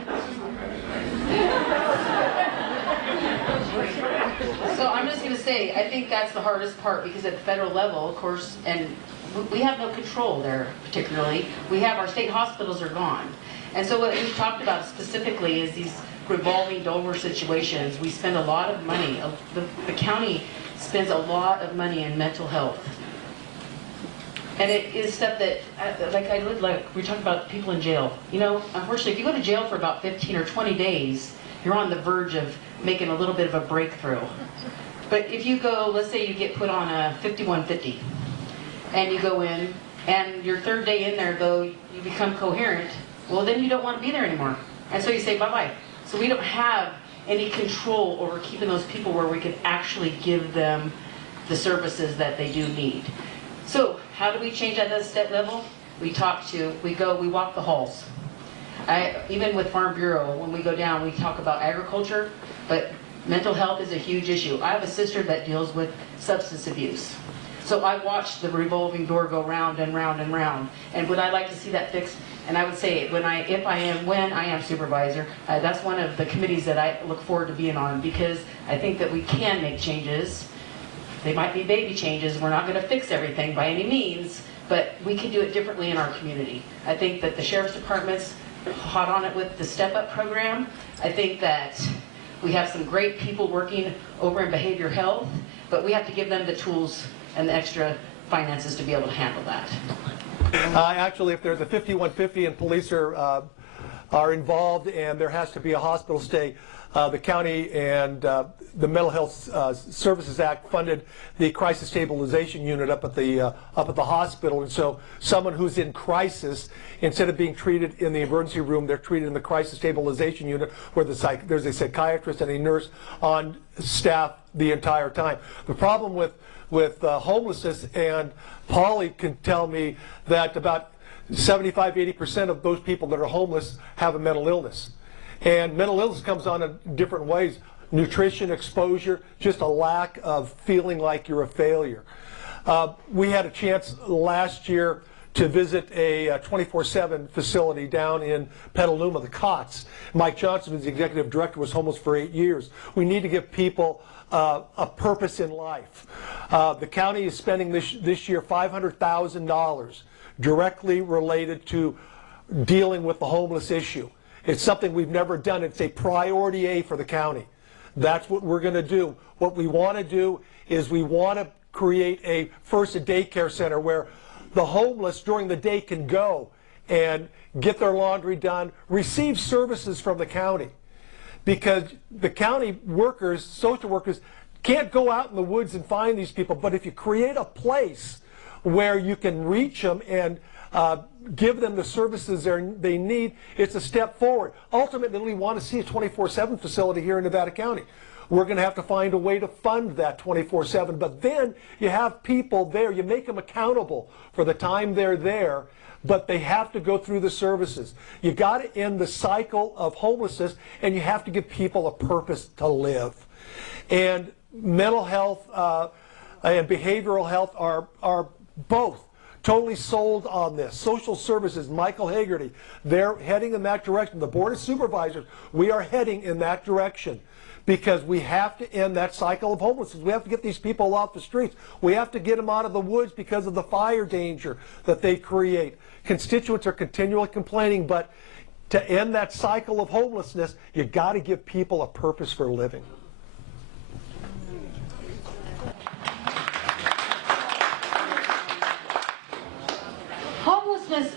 So I'm just going to say, I think that's the hardest part because at the federal level, of course, and we have no control there particularly. We have our state hospitals are gone. And so what we've talked about specifically is these revolving door situations. We spend a lot of money. The county spends a lot of money in mental health. And it is stuff that, we talk about people in jail. Unfortunately, if you go to jail for about 15 or 20 days, you're on the verge of making a little bit of a breakthrough. But if you go, let's say you get put on a 5150, and you go in, and your 3rd day in there, though, you become coherent, well, then you don't want to be there anymore. And so you say bye-bye. So we don't have any control over keeping those people where we can actually give them the services that they do need. So how do we change at that step level? We walk the halls. Even with Farm Bureau, when we go down, we talk about agriculture, but mental health is a huge issue. I have a sister that deals with substance abuse. So I watch the revolving door go round and round and round. And would I like to see that fixed? And I would say, when I am supervisor, that's one of the committees that I look forward to being on because I think that we can make changes. They might be baby changes. We're not going to fix everything by any means, but we can do it differently in our community. I think that the Sheriff's Department's hot on it with the Step Up program. I think that we have some great people working over in behavior health, but we have to give them the tools and the extra finances to be able to handle that. Actually, if there's a 5150 and police are involved and there has to be a hospital stay, the county and the Mental Health Services Act funded the crisis stabilization unit up at the hospital, and so someone who's in crisis, instead of being treated in the emergency room, they're treated in the crisis stabilization unit where there's a psychiatrist and a nurse on staff the entire time. The problem with homelessness, and Polly can tell me that about 75–80% of those people that are homeless have a mental illness. And mental illness comes on in different ways. Nutrition, exposure, just a lack of feeling like you're a failure. We had a chance last year to visit a 24/7 facility down in Petaluma, the COTS. Mike Johnson, who's the executive director, was homeless for 8 years. We need to give people a purpose in life. The county is spending this year $500,000 directly related to dealing with the homeless issue. It's something we've never done. It's a priority A for the county. That's what we're going to do. What we want to do is we want to create a daycare center where the homeless during the day can go and get their laundry done, receive services from the county. because the county workers, social workers, can't go out in the woods and find these people. But if you create a place where you can reach them and give them the services they need, it's a step forward. Ultimately, we want to see a 24/7 facility here in Nevada County. We're going to have to find a way to fund that 24/7. But then you have people there. You make them accountable for the time they're there, but they have to go through the services. You got to end the cycle of homelessness, and you have to give people a purpose to live. And mental health and behavioral health are both totally sold on this. Social services, Michael Hagerty, they're heading in that direction. The Board of Supervisors, we are heading in that direction because we have to end that cycle of homelessness. We have to get these people off the streets. We have to get them out of the woods because of the fire danger that they create. Constituents are continually complaining, but to end that cycle of homelessness, you got to give people a purpose for living. Homelessness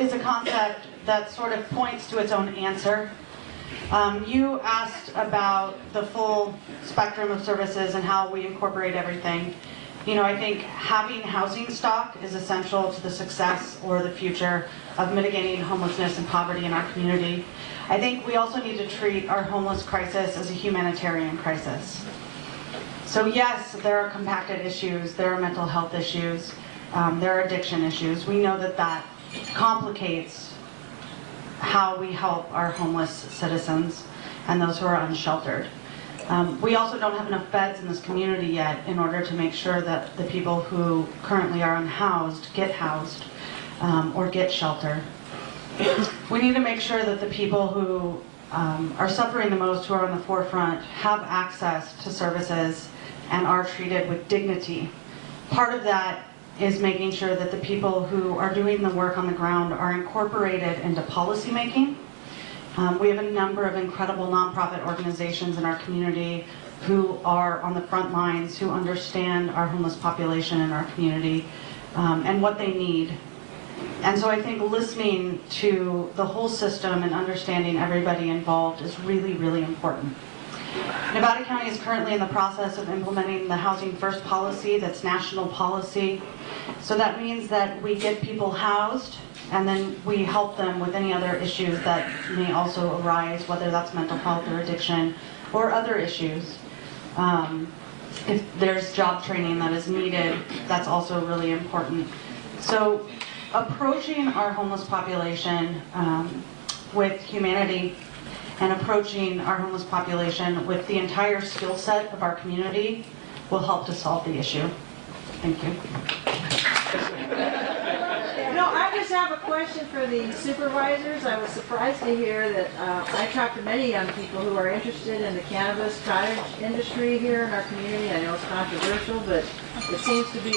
is a concept that sort of points to its own answer. You asked about the full spectrum of services and how we incorporate everything. You know, I think having housing stock is essential to the success or the future of mitigating homelessness and poverty in our community. I think we also need to treat our homeless crisis as a humanitarian crisis. So yes, there are compacted issues, there are mental health issues, there are addiction issues. We know that that complicates how we help our homeless citizens and those who are unsheltered. We also don't have enough beds in this community yet in order to make sure that the people who currently are unhoused get housed or get shelter. We need to make sure that the people who are suffering the most, who are on the forefront, have access to services and are treated with dignity. Part of that is making sure that the people who are doing the work on the ground are incorporated into policy making. We have a number of incredible nonprofit organizations in our community who are on the front lines, who understand our homeless population in our community and what they need. And so I think listening to the whole system and understanding everybody involved is really, really important. Nevada County is currently in the process of implementing the Housing First policy that's national policy. So that means that we get people housed and then we help them with any other issues that may also arise, whether that's mental health or addiction or other issues. If there's job training that is needed, that's also really important. So approaching our homeless population with humanity and approaching our homeless population with the entire skill set of our community will help to solve the issue. Thank you. No, I just have a question for the supervisors. I was surprised to hear that I talked to many young people who are interested in the cannabis cottage industry here in our community. I know it's controversial, but it seems to be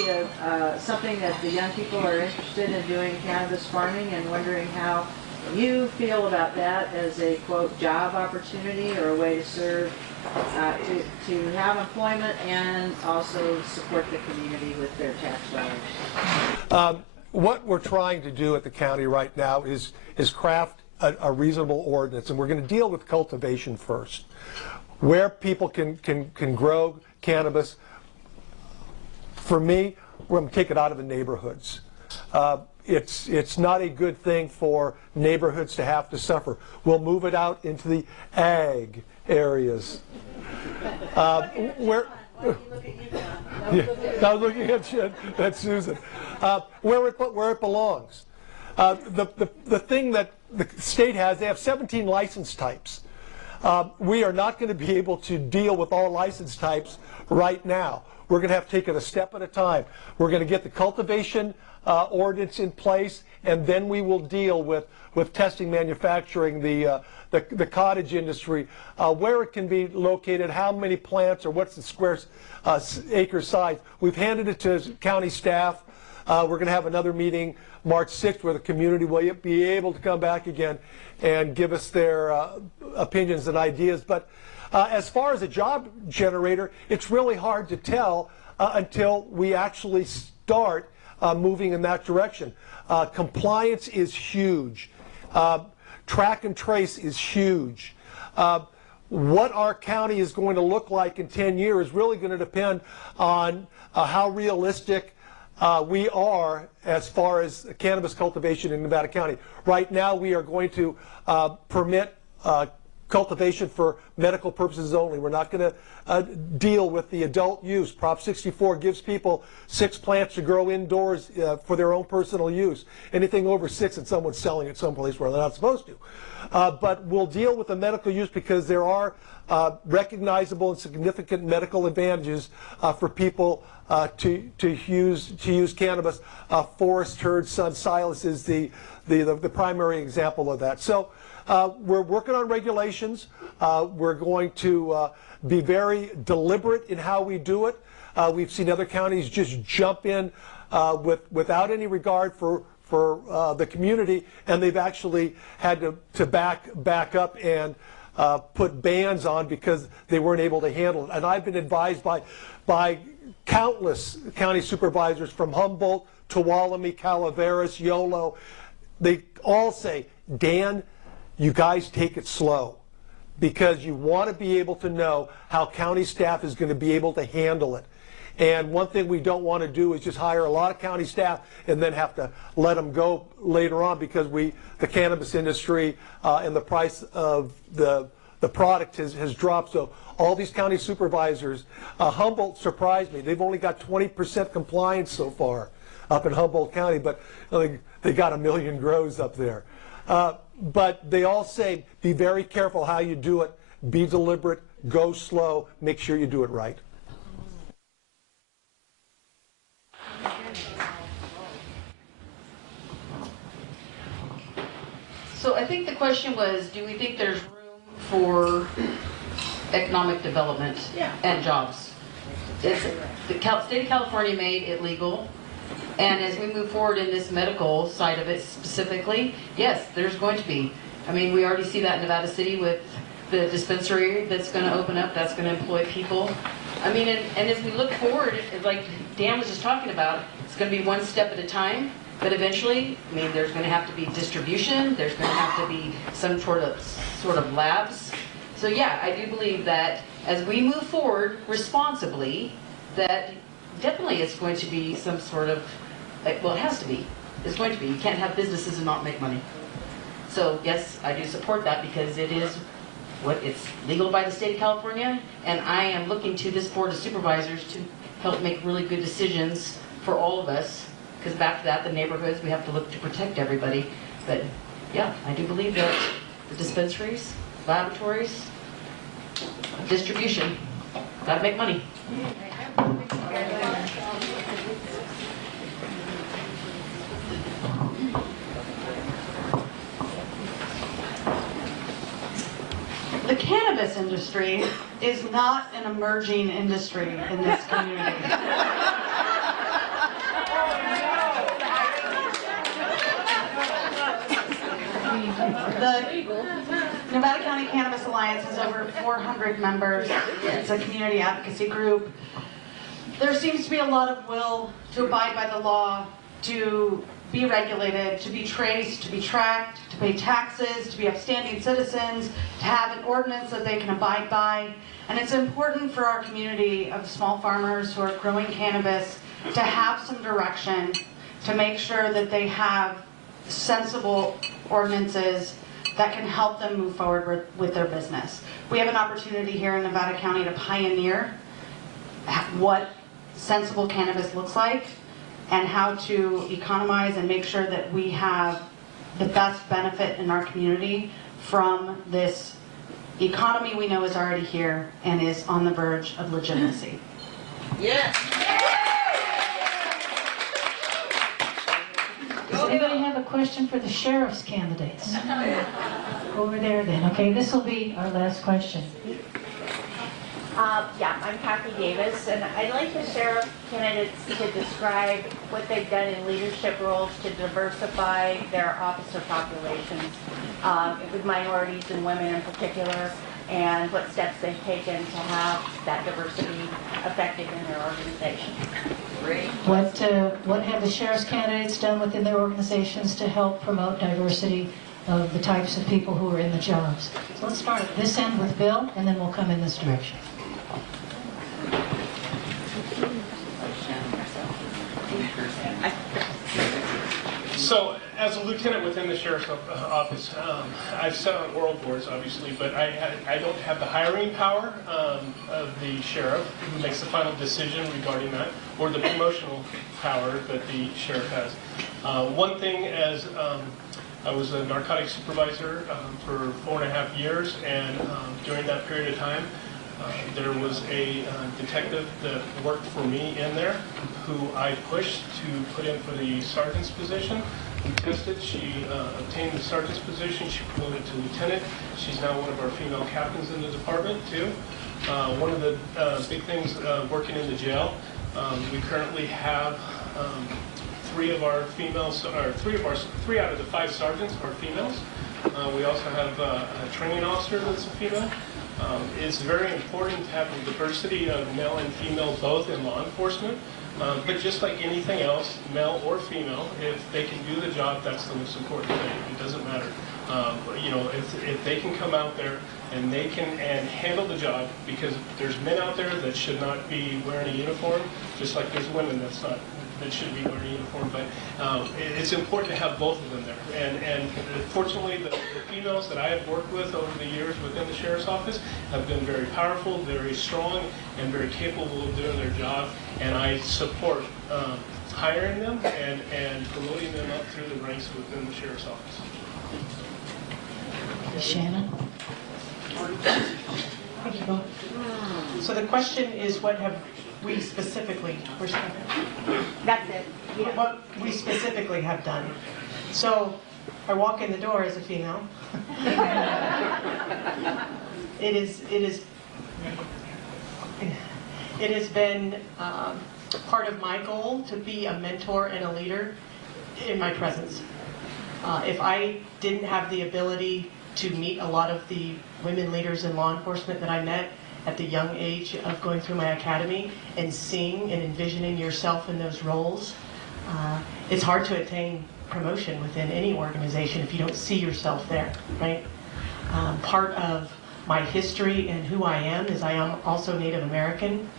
something that the young people are interested in doing, cannabis farming, and wondering how you feel about that as a, quote, job opportunity or a way to serve, to have employment and also support the community with their tax dollars. What we're trying to do at the county right now is craft a reasonable ordinance, and we're going to deal with cultivation first. Where people can grow cannabis, for me, we're going to take it out of the neighborhoods. It's not a good thing for neighborhoods to have to suffer. We'll move it out into the ag areas. Where yeah, I was looking at Susan. Where it belongs. The thing that the state has, they have 17 license types. We are not going to be able to deal with all license types right now. We're going to have to take it a step at a time. We're going to get the cultivation ordinance in place, and then we will deal with testing, manufacturing, the cottage industry, where it can be located, how many plants, or what's the square acre size. We've handed it to county staff. We're going to have another meeting March 6th where the community will be able to come back again and give us their opinions and ideas. But as far as a job generator, it's really hard to tell until we actually start moving in that direction. Compliance is huge. Track and trace is huge. what our county is going to look like in 10 years is really going to depend on how realistic we are as far as cannabis cultivation in Nevada County. Right now, we are going to permit cultivation for medical purposes only. We're not going to deal with the adult use. Prop 64 gives people 6 plants to grow indoors for their own personal use. Anything over 6 and someone's selling it someplace where they're not supposed to. But we'll deal with the medical use because there are recognizable and significant medical advantages for people to use cannabis. Forest Herd Sun Silas is the primary example of that. So we're working on regulations. We're going to be very deliberate in how we do it. We've seen other counties just jump in without any regard for the community, and they've actually had to back up and put bans on because they weren't able to handle it. And I've been advised by countless county supervisors from Humboldt, Tuolumne, Calaveras, Yolo. They all say, Dan, you guys take it slow, because you want to be able to know how county staff is going to be able to handle it. And one thing we don't want to do is just hire a lot of county staff and then have to let them go later on because the cannabis industry and the price of the product has dropped. So all these county supervisors, Humboldt surprised me. They've only got 20% compliance so far up in Humboldt County, but they got 1 million grows up there. But they all say, be very careful how you do it, be deliberate, go slow, make sure you do it right. So I think the question was, do we think there's room for economic development and jobs? The state of California made it legal. And as we move forward in this medical side of it specifically, yes, there's going to be. I mean, we already see that in Nevada City with the dispensary that's going to open up, that's going to employ people. I mean, and as we look forward, like Dan was just talking about, it's going to be one step at a time, but eventually, I mean, there's going to have to be distribution, there's going to have to be some sort of labs. So yeah, I do believe that as we move forward responsibly, that definitely it's going to be some sort of, well, it has to be. It's going to be. You can't have businesses and not make money. So yes, I do support that because it is it's legal by the state of California, and I am looking to this board of supervisors to help make really good decisions for all of us. Because back to that, the neighborhoods, we have to look to protect everybody. But yeah, I do believe that the dispensaries, laboratories, distribution, gotta make money. The cannabis industry is not an emerging industry in this community. The Nevada County Cannabis Alliance has over 400 members. It's a community advocacy group. There seems to be a lot of will to abide by the law, to be regulated, to be traced, to be tracked, to pay taxes, to be upstanding citizens, to have an ordinance that they can abide by. And it's important for our community of small farmers who are growing cannabis to have some direction, to make sure that they have sensible ordinances that can help them move forward with their business. We have an opportunity here in Nevada County to pioneer what sensible cannabis looks like and how to economize and make sure that we have the best benefit in our community from this economy we know is already here and is on the verge of legitimacy. Yes. Does anybody have a question for the sheriff's candidates? Over there then. Okay, this will be our last question. Yeah, I'm Kathy Davis, and I'd like the sheriff candidates to describe what they've done in leadership roles to diversify their officer populations, with minorities and women in particular, and what steps they've taken to have that diversity effective in their organization. Great. What have the sheriff's candidates done within their organizations to help promote diversity of the types of people who are in the jobs. So let's start at this end with Bill, and then we'll come in this direction. So, as a lieutenant within the sheriff's office, I've sat on oral boards, obviously, but I don't have the hiring power of the sheriff, who makes the final decision regarding that, or the promotional power that the sheriff has. One thing, as I was a narcotics supervisor for 4.5 years, and during that period of time, there was a detective that worked for me in there who I pushed to put in for the sergeant's position. We tested, she obtained the sergeant's position, she promoted to lieutenant. She's now one of our female captains in the department too. One of the big things working in the jail, we currently have three out of the 5 sergeants are females. We also have a training officer that's a female. It's very important to have the diversity of male and female both in law enforcement, but just like anything else, male or female, if they can do the job, that's the most important thing. It doesn't matter. You know, if they can come out there and they can handle the job, because there's men out there that should not be wearing a uniform, just like there's women that should be wearing a uniform, but it's important to have both of them there. And fortunately, the females that I have worked with over the years within the sheriff's office have been very powerful, very strong, and very capable of doing their job, and I support hiring them and promoting them up through the ranks within the sheriff's office. Shannon? Thank you, Bill. So the question is, what have we specifically, That's it. Yeah. what we specifically have done. So I walk in the door as a female. It has been part of my goal to be a mentor and a leader in my presence. If I didn't have the ability to meet a lot of the women leaders in law enforcement that I met at the young age of going through my academy and seeing and envisioning yourself in those roles, it's hard to attain promotion within any organization if you don't see yourself there, right? Part of my history and who I am is I am also Native American.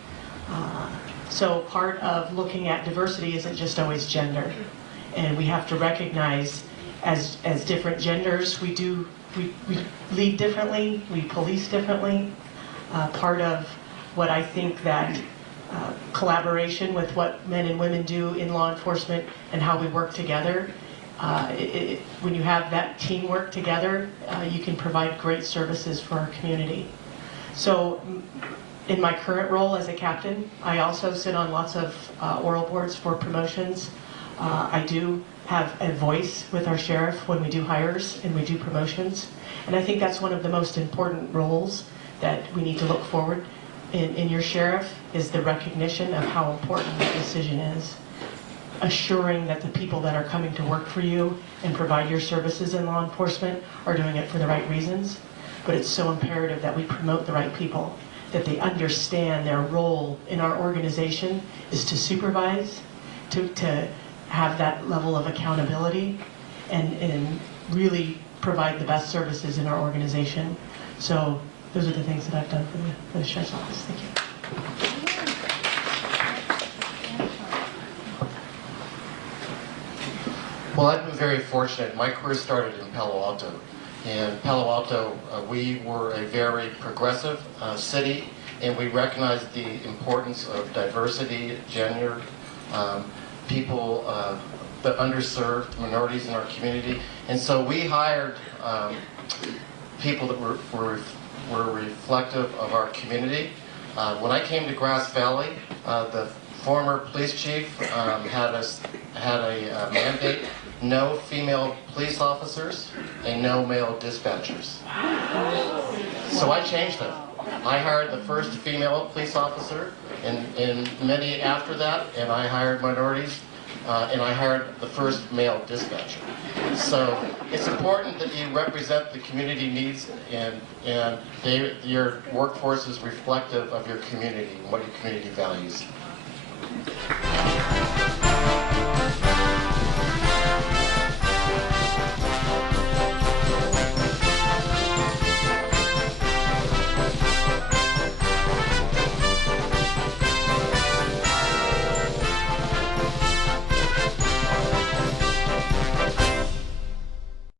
So part of looking at diversity isn't just always gender. And we have to recognize as different genders, we lead differently, we police differently. Part of what I think that collaboration with what men and women do in law enforcement and how we work together, when you have that teamwork together, you can provide great services for our community. So in my current role as a captain, I also sit on lots of oral boards for promotions. I do have a voice with our sheriff when we do hires and we do promotions. And I think that's one of the most important roles that we need to look forward in your sheriff, is the recognition of how important that decision is. Assuring that the people that are coming to work for you and provide your services in law enforcement are doing it for the right reasons. But it's so imperative that we promote the right people, that they understand their role in our organization is to supervise, to have that level of accountability, and really provide the best services in our organization. So those are the things that I've done for the sheriff's office. Thank you. Well, I've been very fortunate. My career started in Palo Alto. In Palo Alto, we were a very progressive city, and we recognized the importance of diversity, gender, people, the underserved minorities in our community. And so we hired people that were reflective of our community. When I came to Grass Valley, the former police chief had a mandate: no female police officers and no male dispatchers. So I changed that. I hired the first female police officer, and many after that, and I hired minorities, and I hired the first male dispatcher. So it's important that you represent the community needs, and your workforce is reflective of your community and what your community values.